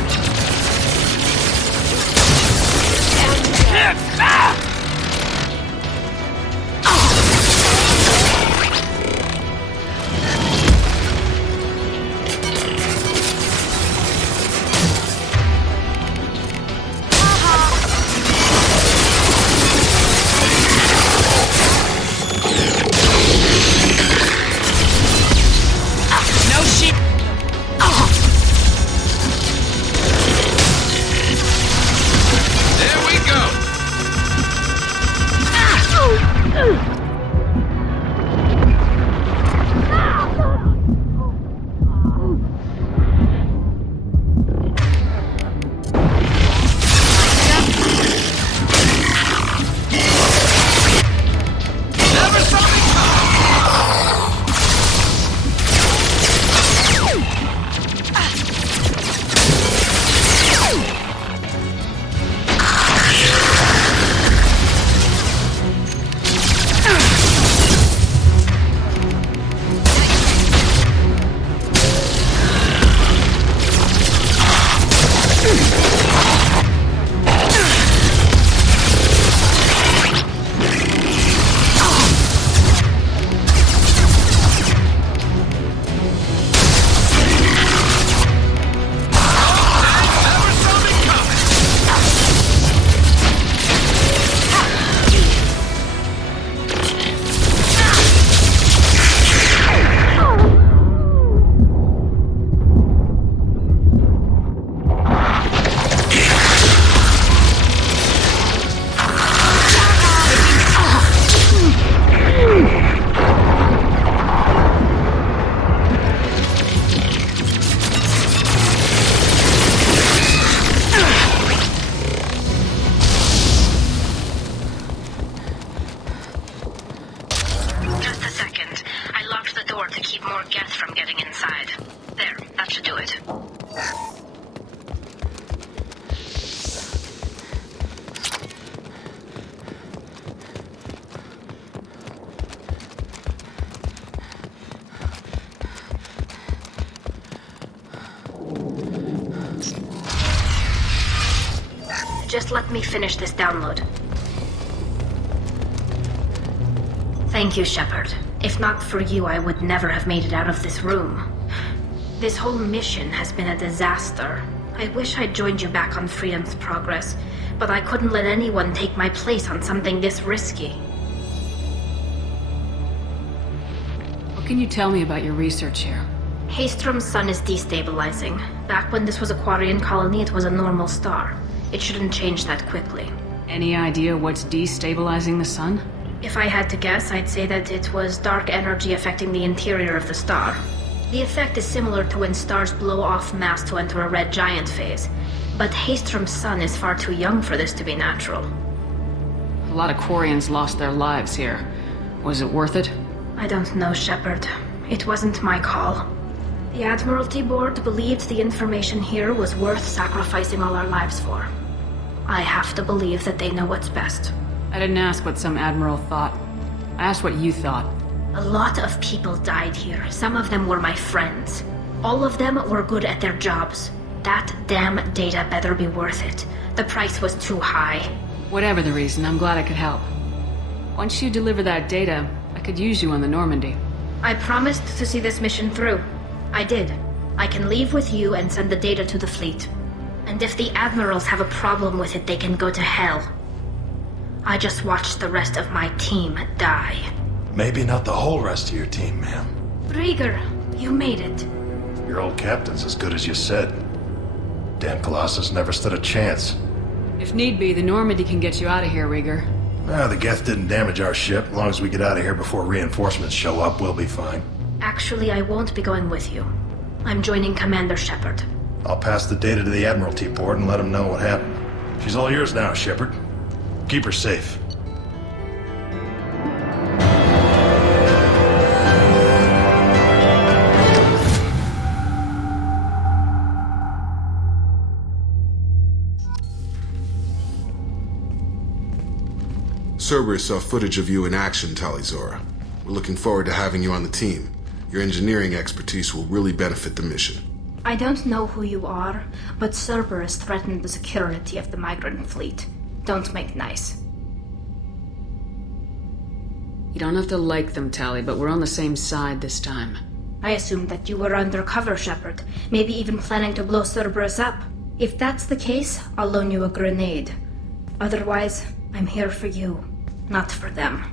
Just let me finish this download. Thank you, Shepard. If not for you, I would never have made it out of this room. This whole mission has been a disaster. I wish I'd joined you back on Freedom's Progress, but I couldn't let anyone take my place on something this risky. can you tell me about your research here? Haystrom's sun is destabilizing. Back when this was a Quarian colony, it was a normal star. It shouldn't change that quickly. Any idea what's destabilizing the sun? If I had to guess, I'd say that it was dark energy affecting the interior of the star. The effect is similar to when stars blow off mass to enter a red giant phase. But Haystrom's sun is far too young for this to be natural. A lot of Quarians lost their lives here. Was it worth it? I don't know, Shepard. It wasn't my call. The Admiralty Board believed the information here was worth sacrificing all our lives for. I have to believe that they know what's best. I didn't ask what some admiral thought. I asked what you thought. A lot of people died here. Some of them were my friends. All of them were good at their jobs. That damn data better be worth it. The price was too high. Whatever the reason, I'm glad I could help. Once you deliver that data, I could use you on the Normandy. I promised to see this mission through. I did. I can leave with you and send the data to the fleet. And if the admirals have a problem with it, they can go to hell. I just watched the rest of my team die. Maybe not the whole rest of your team, ma'am. Rieger, you made it. Your old captain's as good as you said. Damn Colossus never stood a chance. If need be, the Normandy can get you out of here, Rieger. The Geth didn't damage our ship. As long as we get out of here before reinforcements show up, we'll be fine. Actually, I won't be going with you. I'm joining Commander Shepard. I'll pass the data to the Admiralty Board and let them know what happened. She's all yours now, Shepard. Keep her safe. Cerberus saw footage of you in action, Talizora. We're looking forward to having you on the team. Your engineering expertise will really benefit the mission. I don't know who you are, but Cerberus threatened the security of the migrant fleet. Don't make nice. You don't have to like them, Tally, but we're on the same side this time. I assumed that you were undercover, Shepard. Maybe even planning to blow Cerberus up. If that's the case, I'll loan you a grenade. Otherwise, I'm here for you, not for them.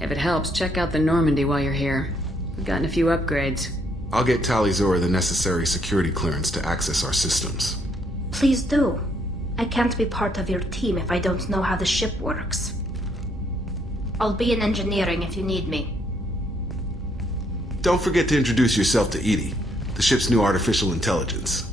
If it helps, check out the Normandy while you're here. We've gotten a few upgrades. I'll get Talizora the necessary security clearance to access our systems. Please do. I can't be part of your team if I don't know how the ship works. I'll be in engineering if you need me. Don't forget to introduce yourself to Edie, the ship's new artificial intelligence.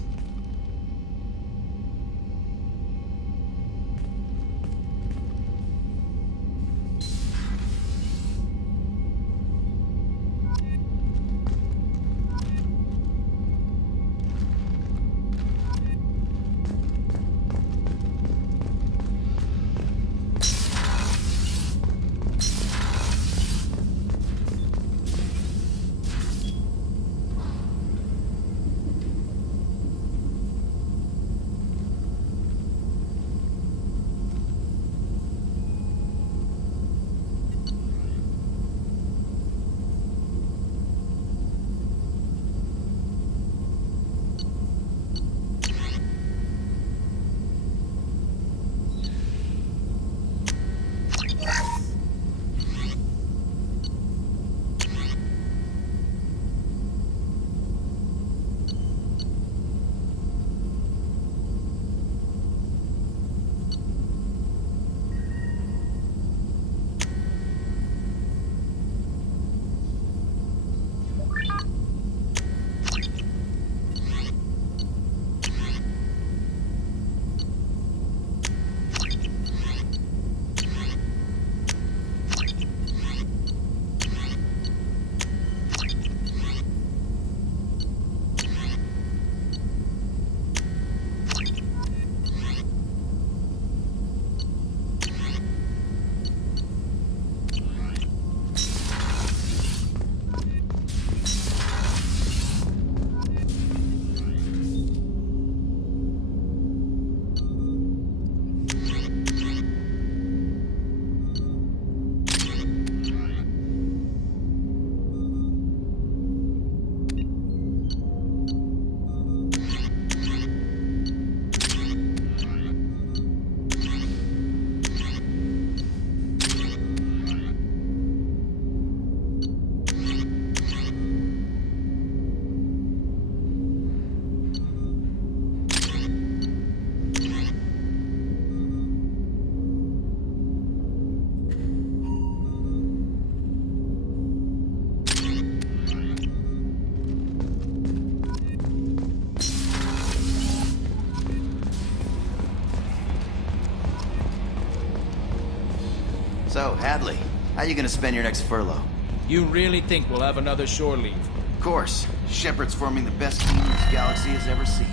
So, Hadley, how you gonna spend your next furlough? You really think we'll have another shore leave? Of course. Shepard's forming the best team this galaxy has ever seen.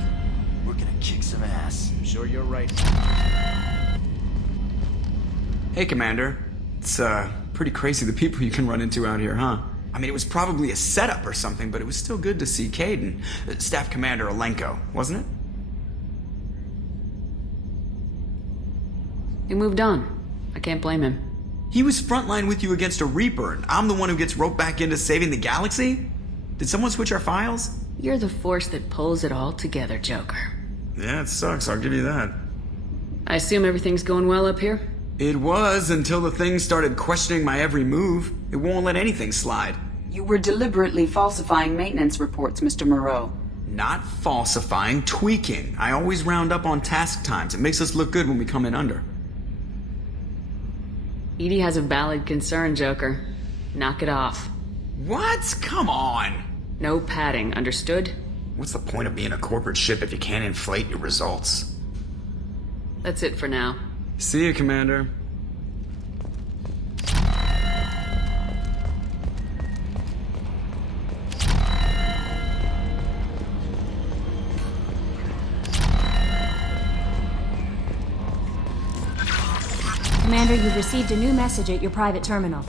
We're gonna kick some ass. I'm sure you're right. Hey, Commander. It's, pretty crazy the people you can run into out here, huh? I mean, it was probably a setup or something, but it was still good to see Caden. Staff Commander Alenko, wasn't it? He moved on. I can't blame him. He was frontline with you against a Reaper, and I'm the one who gets roped back into saving the galaxy? Did someone switch our files? You're the force that pulls it all together, Joker. Yeah, it sucks, I'll give you that. I assume everything's going well up here? It was, until the thing started questioning my every move. It won't let anything slide. You were deliberately falsifying maintenance reports, Mr. Moreau. Not falsifying, tweaking. I always round up on task times. It makes us look good when we come in under. Edie has a valid concern, Joker. Knock it off. What? Come on! No padding, understood? What's the point of being a corporate ship if you can't inflate your results? That's it for now. See you, Commander. Commander, you've received a new message at your private terminal.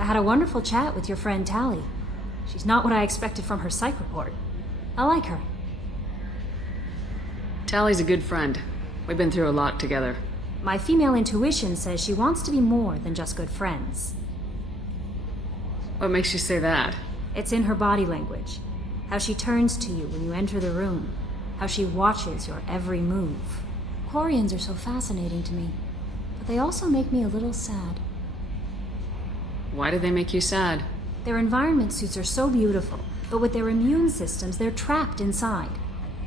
I had a wonderful chat with your friend Tally. She's not what I expected from her psych report. I like her. Tally's a good friend. We've been through a lot together. My female intuition says she wants to be more than just good friends. What makes you say that? It's in her body language. How she turns to you when you enter the room. How she watches your every move. Quarians are so fascinating to me, but they also make me a little sad. Why do they make you sad? Their environment suits are so beautiful, but with their immune systems, they're trapped inside.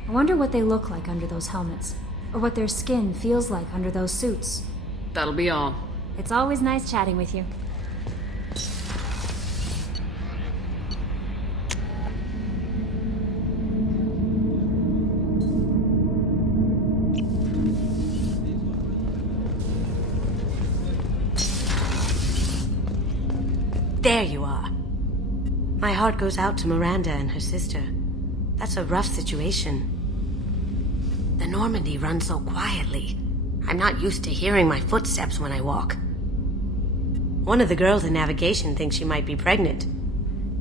I wonder what they look like under those helmets, or what their skin feels like under those suits. That'll be all. It's always nice chatting with you. There you are. My heart goes out to Miranda and her sister. That's a rough situation. The Normandy runs so quietly. I'm not used to hearing my footsteps when I walk. One of the girls in navigation thinks she might be pregnant.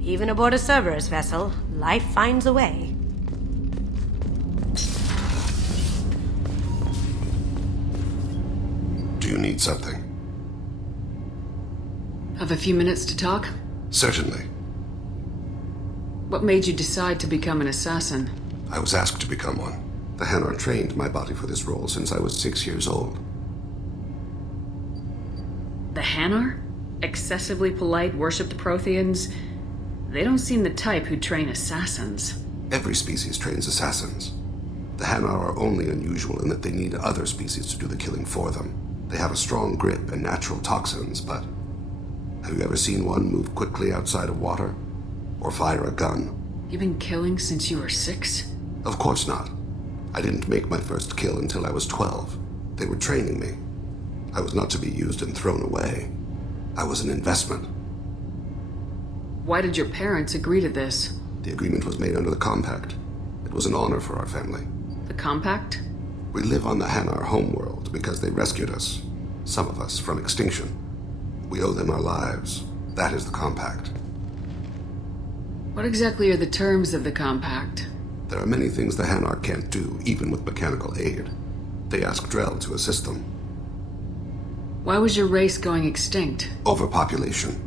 Even aboard a Cerberus vessel, life finds a way. Do you need something? Have a few minutes to talk? Certainly. What made you decide to become an assassin? I was asked to become one. The Hanar trained my body for this role since I was 6 years old. The Hanar? Excessively polite, worship the Protheans? They don't seem the type who train assassins. Every species trains assassins. The Hanar are only unusual in that they need other species to do the killing for them. They have a strong grip and natural toxins, but have you ever seen one move quickly outside of water? Or fire a gun? You've been killing since you were 6? Of course not. I didn't make my first kill until I was 12. They were training me. I was not to be used and thrown away. I was an investment. Why did your parents agree to this? The agreement was made under the Compact. It was an honor for our family. The Compact? We live on the Hanar homeworld because they rescued us. Some of us from extinction. We owe them our lives. That is the Compact. What exactly are the terms of the Compact? There are many things the Hanar can't do, even with mechanical aid. They ask Drell to assist them. Why was your race going extinct? Overpopulation.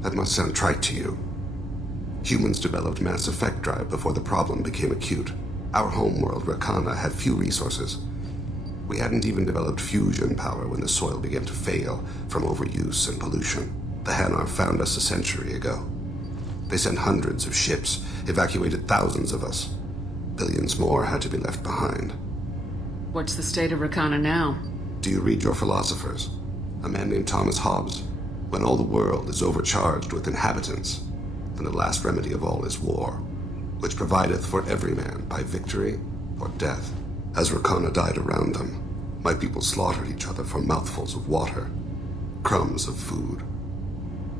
That must sound trite to you. Humans developed mass effect drive before the problem became acute. Our homeworld, Rakana, had few resources. We hadn't even developed fusion power when the soil began to fail from overuse and pollution. The Hanar found us a century ago. They sent hundreds of ships, evacuated thousands of us. Billions more had to be left behind. What's the state of Rakana now? Do you read your philosophers? A man named Thomas Hobbes. When all the world is overcharged with inhabitants, then the last remedy of all is war, which provideth for every man by victory or death. As Rakana died around them, my people slaughtered each other for mouthfuls of water, crumbs of food.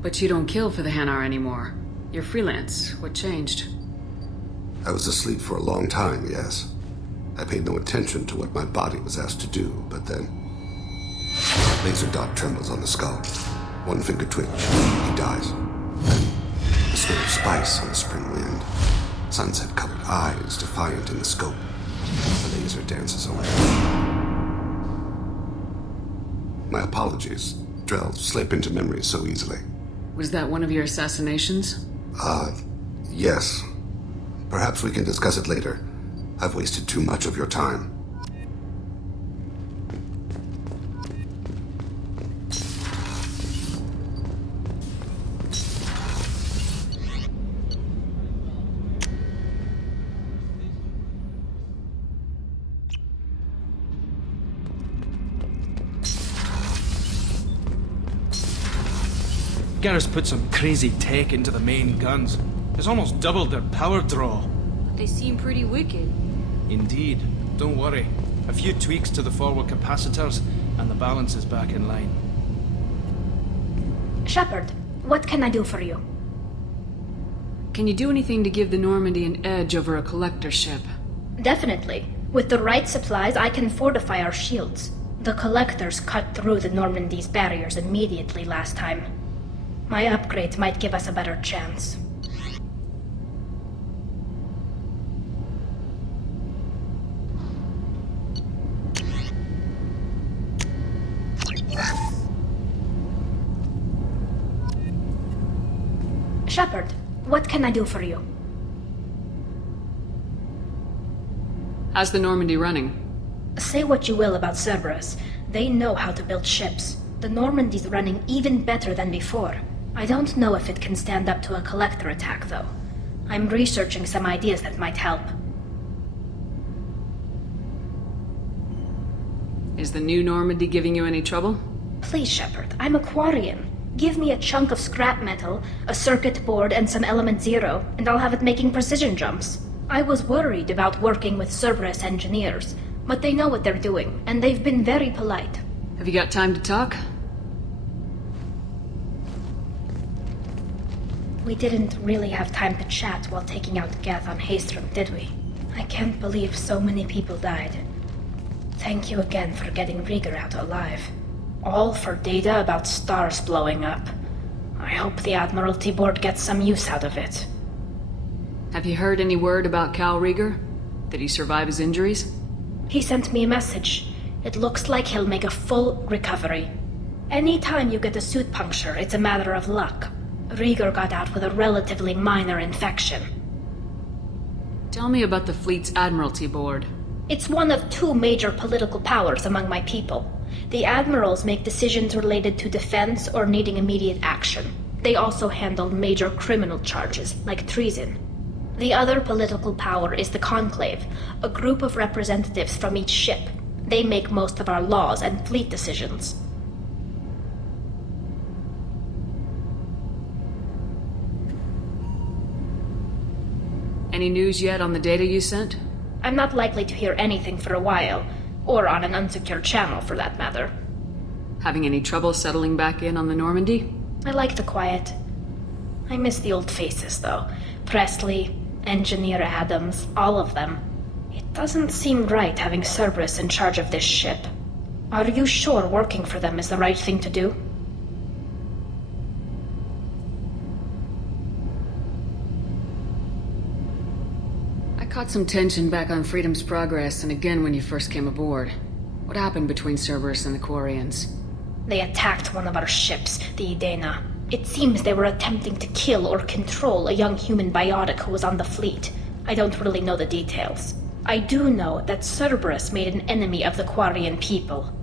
But you don't kill for the Hanar anymore. You're freelance. What changed? I was asleep for a long time, yes. I paid no attention to what my body was asked to do, but then... Laser dot trembles on the skull. One finger twitch. He dies. Then, the smell of spice on the spring wind. Sunset-colored eyes defiant in the scope. The laser dances away. My apologies. Drell slip into memory so easily. Was that one of your assassinations? Yes. Perhaps we can discuss it later. I've wasted too much of your time. Garrus put some crazy tech into the main guns. It's almost doubled their power draw. They seem pretty wicked. Indeed. Don't worry. A few tweaks to the forward capacitors, and the balance is back in line. Shepard, what can I do for you? Can you do anything to give the Normandy an edge over a collector ship? Definitely. With the right supplies, I can fortify our shields. The collectors cut through the Normandy's barriers immediately last time. My upgrade might give us a better chance. Shepard, what can I do for you? How's the Normandy running? Say what you will about Cerberus. They know how to build ships. The Normandy's running even better than before. I don't know if it can stand up to a collector attack, though. I'm researching some ideas that might help. Is the new Normandy giving you any trouble? Please, Shepard, I'm a Quarian. Give me a chunk of scrap metal, a circuit board, and some element zero, and I'll have it making precision jumps. I was worried about working with Cerberus engineers, but they know what they're doing, and they've been very polite. Have you got time to talk? We didn't really have time to chat while taking out Geth on Haestrom, did we? I can't believe so many people died. Thank you again for getting Rieger out alive. All for data about stars blowing up. I hope the Admiralty Board gets some use out of it. Have you heard any word about Cal Rieger? Did he survive his injuries? He sent me a message. It looks like he'll make a full recovery. Anytime you get a suit puncture, it's a matter of luck. Rieger got out with a relatively minor infection. Tell me about the fleet's Admiralty Board. It's one of two major political powers among my people. The admirals make decisions related to defense or needing immediate action. They also handle major criminal charges, like treason. The other political power is the Conclave, a group of representatives from each ship. They make most of our laws and fleet decisions. Any news yet on the data you sent? I'm not likely to hear anything for a while, or on an unsecured channel for that matter. Having any trouble settling back in on the Normandy? I like the quiet. I miss the old faces, though. Presley, Engineer Adams, all of them. It doesn't seem right having Cerberus in charge of this ship. Are you sure working for them is the right thing to do? I caught some tension back on Freedom's Progress and again when you first came aboard. What happened between Cerberus and the Quarians? They attacked one of our ships, the Idena. It seems they were attempting to kill or control a young human biotic who was on the fleet. I don't really know the details. I do know that Cerberus made an enemy of the Quarian people.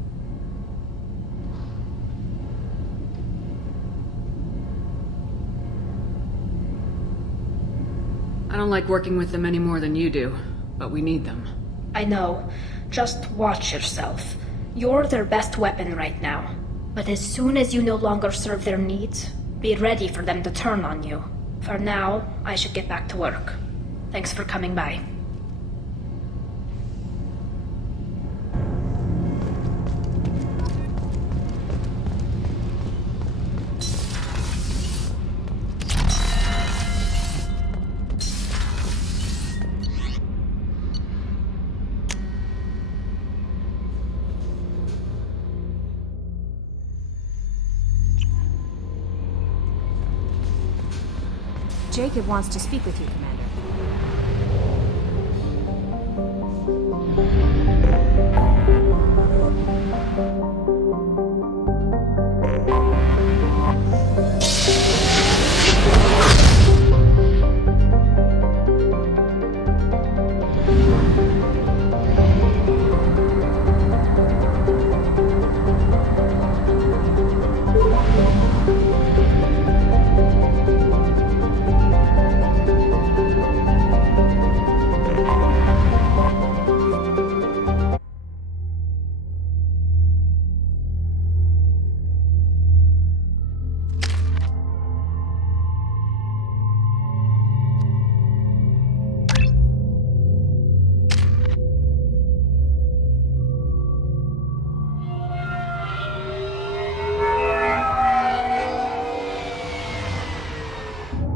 I don't like working with them any more than you do, but we need them. I know. Just watch yourself. You're their best weapon right now. But as soon as you no longer serve their needs, be ready for them to turn on you. For now, I should get back to work. Thanks for coming by. Jacob wants to speak with you, Commander.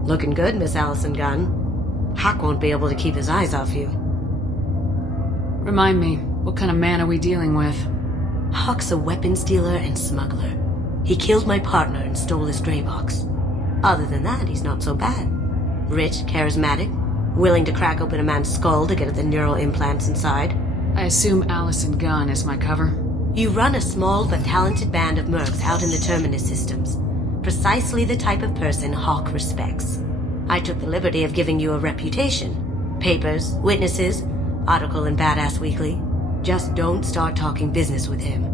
Looking good, Miss Allison Gunn. Hawk won't be able to keep his eyes off you. Remind me, what kind of man are we dealing with? Hawk's a weapons dealer and smuggler. He killed my partner and stole his gray box. Other than that, he's not so bad. Rich, charismatic, willing to crack open a man's skull to get at the neural implants inside. I assume Allison Gunn is my cover. You run a small but talented band of mercs out in the Terminus systems. Precisely the type of person Hawk respects. I took the liberty of giving you a reputation. Papers, witnesses, article in Badass Weekly. Just don't start talking business with him,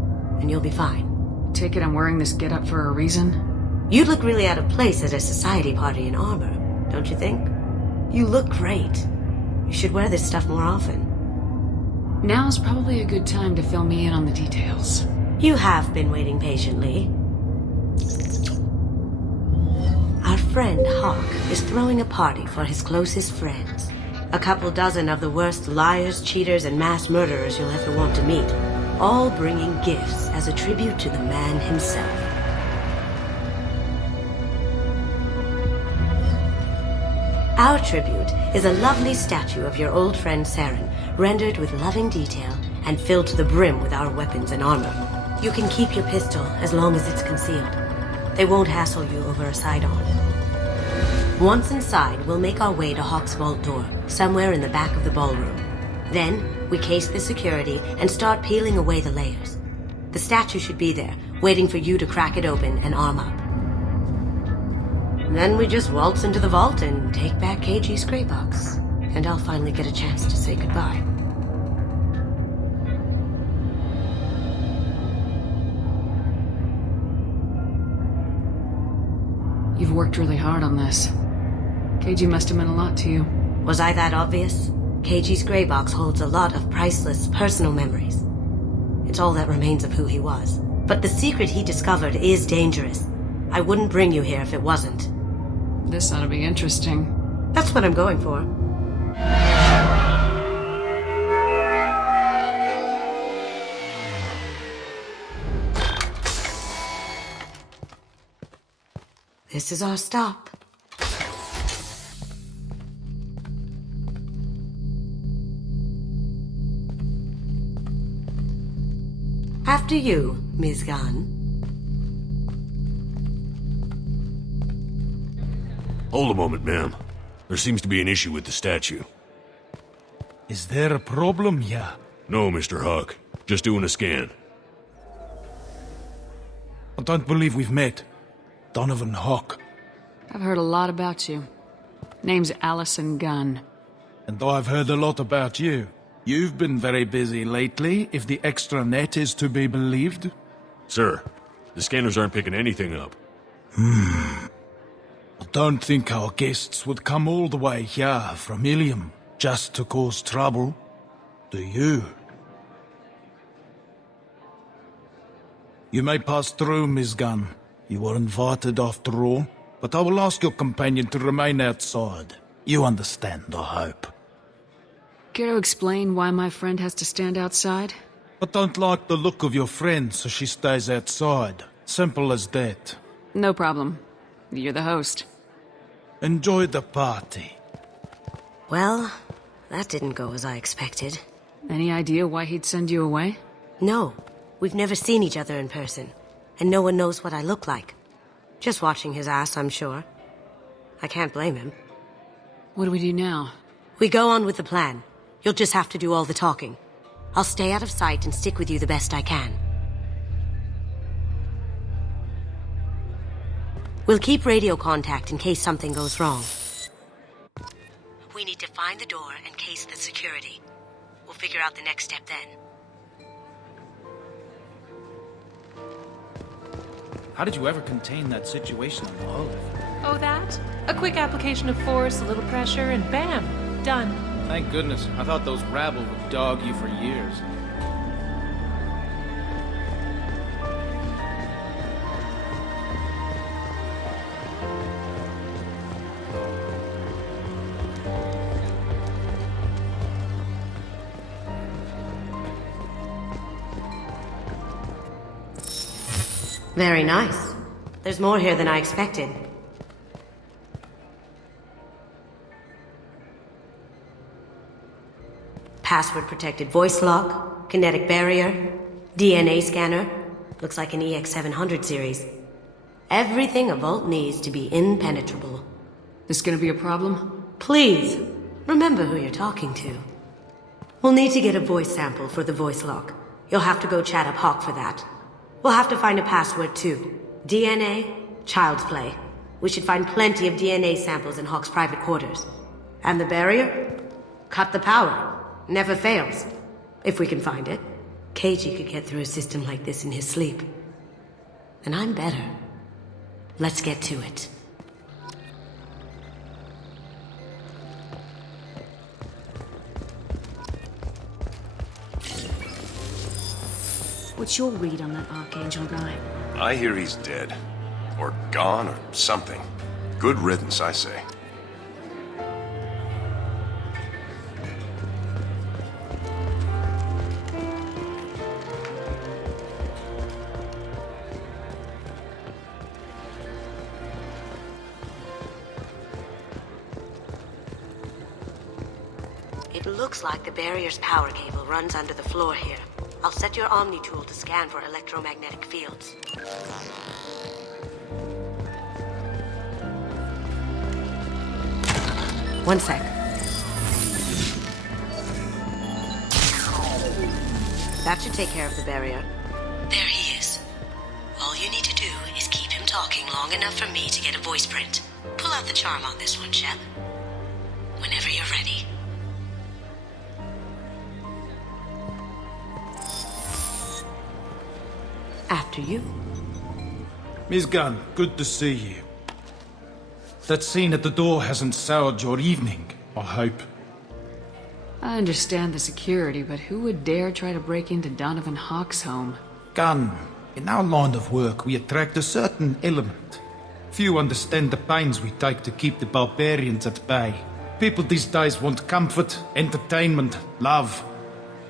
and you'll be fine. Take it I'm wearing this getup for a reason? You'd look really out of place at a society party in armor, don't you think? You look great. You should wear this stuff more often. Now's probably a good time to fill me in on the details. You have been waiting patiently. Our friend Hawk is throwing a party for his closest friends. A couple dozen of the worst liars, cheaters, and mass murderers you'll ever want to meet. All bringing gifts as a tribute to the man himself. Our tribute is a lovely statue of your old friend Saren, rendered with loving detail and filled to the brim with our weapons and armor. You can keep your pistol as long as it's concealed. They won't hassle you over a side-on. Once inside, we'll make our way to Hawk's vault door, somewhere in the back of the ballroom. Then, we case the security and start peeling away the layers. The statue should be there, waiting for you to crack it open and arm up. Then we just waltz into the vault and take back KG's gray box. And I'll finally get a chance to say goodbye. You've worked really hard on this. KG must have meant a lot to you. Was I that obvious? KG's gray box holds a lot of priceless personal memories. It's all that remains of who he was. But the secret he discovered is dangerous. I wouldn't bring you here if it wasn't. This ought to be interesting. That's what I'm going for. This is our stop. After you, Ms. Gunn. Hold a moment, ma'am. There seems to be an issue with the statue. Is there a problem here? No, Mr. Hawk. Just doing a scan. I don't believe we've met. Donovan Hawk. I've heard a lot about you. Name's Allison Gunn. And I've heard a lot about you. You've been very busy lately, if the extra net is to be believed. Sir, the scanners aren't picking anything up. I don't think our guests would come all the way here from Ilium just to cause trouble. Do you? You may pass through, Ms. Gunn. You were invited after all, but I will ask your companion to remain outside. You understand, I hope. Care to explain why my friend has to stand outside? I don't like the look of your friend, so she stays outside. Simple as that. No problem. You're the host. Enjoy the party. Well, that didn't go as I expected. Any idea why he'd send you away? No. We've never seen each other in person, and no one knows what I look like. Just watching his ass, I'm sure. I can't blame him. What do we do now? We go on with the plan. You'll just have to do all the talking. I'll stay out of sight and stick with you the best I can. We'll keep radio contact in case something goes wrong. We need to find the door and case the security. We'll figure out the next step then. How did you ever contain that situation on the Olive? Oh, that? A quick application of force, a little pressure, and bam! Done. Thank goodness. I thought those rabble would dog you for years. Very nice. There's more here than I expected. Password-protected voice lock, kinetic barrier, DNA scanner. Looks like an EX700 series. Everything a vault needs to be impenetrable. This gonna be a problem? Please, remember who you're talking to. We'll need to get a voice sample for the voice lock. You'll have to go chat up Hawk for that. We'll have to find a password too. DNA, child's play. We should find plenty of DNA samples in Hawk's private quarters. And the barrier? Cut the power. Never fails. If we can find it. KG could get through a system like this in his sleep. And I'm better. Let's get to it. What's your read on that Archangel guy? I hear he's dead. Or gone, or something. Good riddance, I say. It looks like the barrier's power cable runs under the floor here. I'll set your Omni tool to scan for electromagnetic fields. One sec. That should take care of the barrier. There he is. All you need to do is keep him talking long enough for me to get a voice print. Pull out the charm on this one, Shep. Whenever you're ready. After you. Miss Gunn, good to see you. That scene at the door hasn't soured your evening, I hope. I understand the security, but who would dare try to break into Donovan Hawk's home? Gunn, in our line of work, we attract a certain element. Few understand the pains we take to keep the barbarians at bay. People these days want comfort, entertainment, love.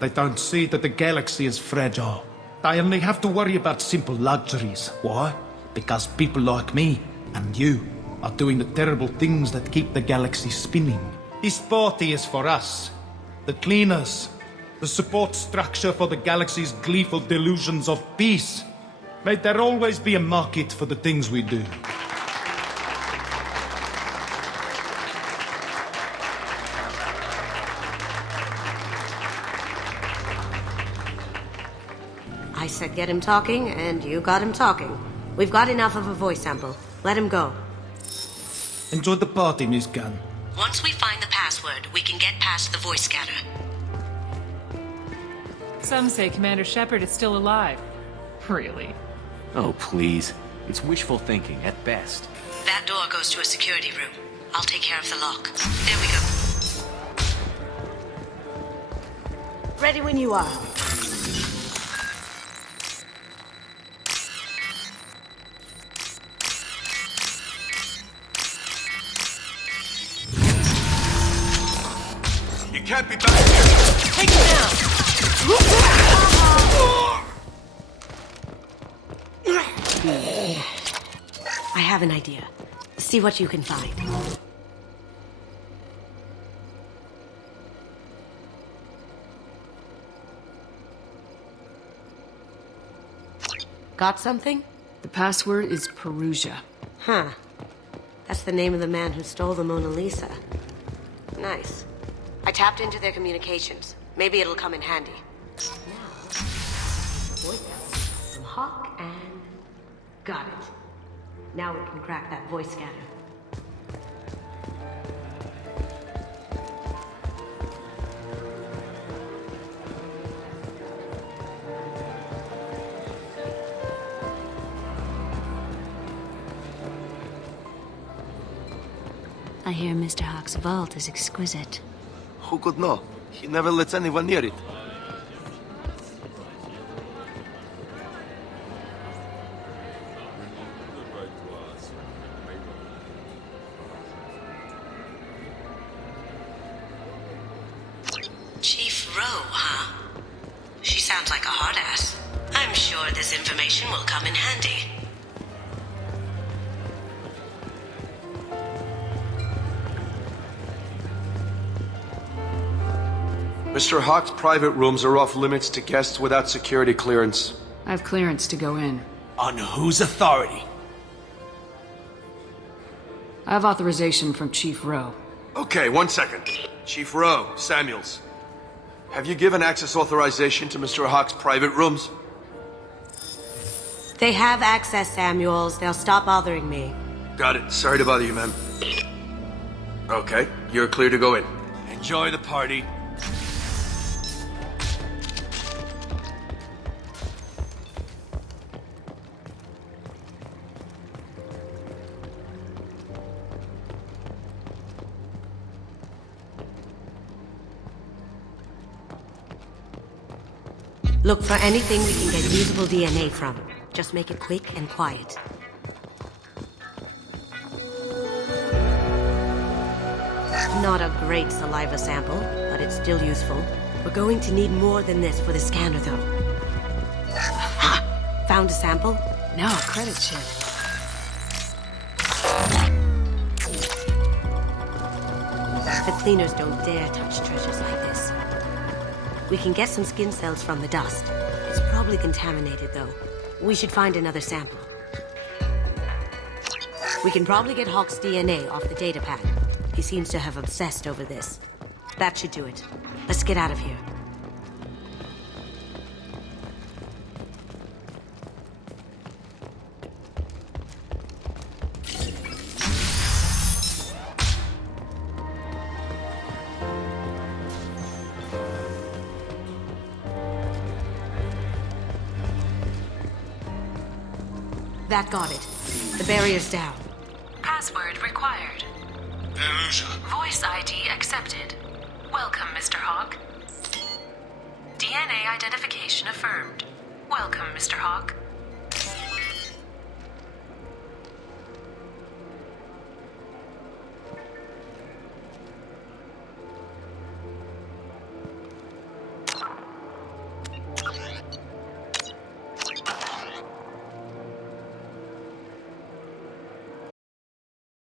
They don't see that the galaxy is fragile. They only have to worry about simple luxuries. Why? Because people like me and you are doing the terrible things that keep the galaxy spinning. This party is for us, the cleaners, the support structure for the galaxy's gleeful delusions of peace. May there always be a market for the things we do. I said get him talking, and you got him talking. We've got enough of a voice sample. Let him go. Enjoy the party, Miss Gunn. Once we find the password, we can get past the voice scanner. Some say Commander Shepard is still alive. Really? Oh, please. It's wishful thinking at best. That door goes to a security room. I'll take care of the lock. There we go. Ready when you are. You can't be back here! Take him down! I have an idea. See what you can find. Got something? The password is Perugia. Huh. That's the name of the man who stole the Mona Lisa. Nice. I tapped into their communications. Maybe it'll come in handy. Now, voice from Hawk and... Got it. Now we can crack that voice scanner. I hear Mr. Hawk's vault is exquisite. Who could know? He never lets anyone near it. Chief Rowe, huh? She sounds like a hard ass. I'm sure this information will come in handy. Mr. Hawk's private rooms are off limits to guests without security clearance. I have clearance to go in. On whose authority? I have authorization from Chief Rowe. Okay, 1 second. Chief Rowe, Samuels. Have you given access authorization to Mr. Hawk's private rooms? They have access, Samuels. They'll stop bothering me. Got it. Sorry to bother you, ma'am. Okay, you're clear to go in. Enjoy the party. Look for anything we can get usable DNA from. Just make it quick and quiet. Not a great saliva sample, but it's still useful. We're going to need more than this for the scanner, though. Ha! Found a sample? Now a credit check. The cleaners don't dare touch treasures like this. We can get some skin cells from the dust. It's probably contaminated, though. We should find another sample. We can probably get Hawk's DNA off the datapad. He seems to have obsessed over this. That should do it. Let's get out of here. That got it. The barrier's down. Password required. Voice ID accepted. Welcome, Mr. Hawk. DNA identification affirmed. Welcome, Mr. Hawk.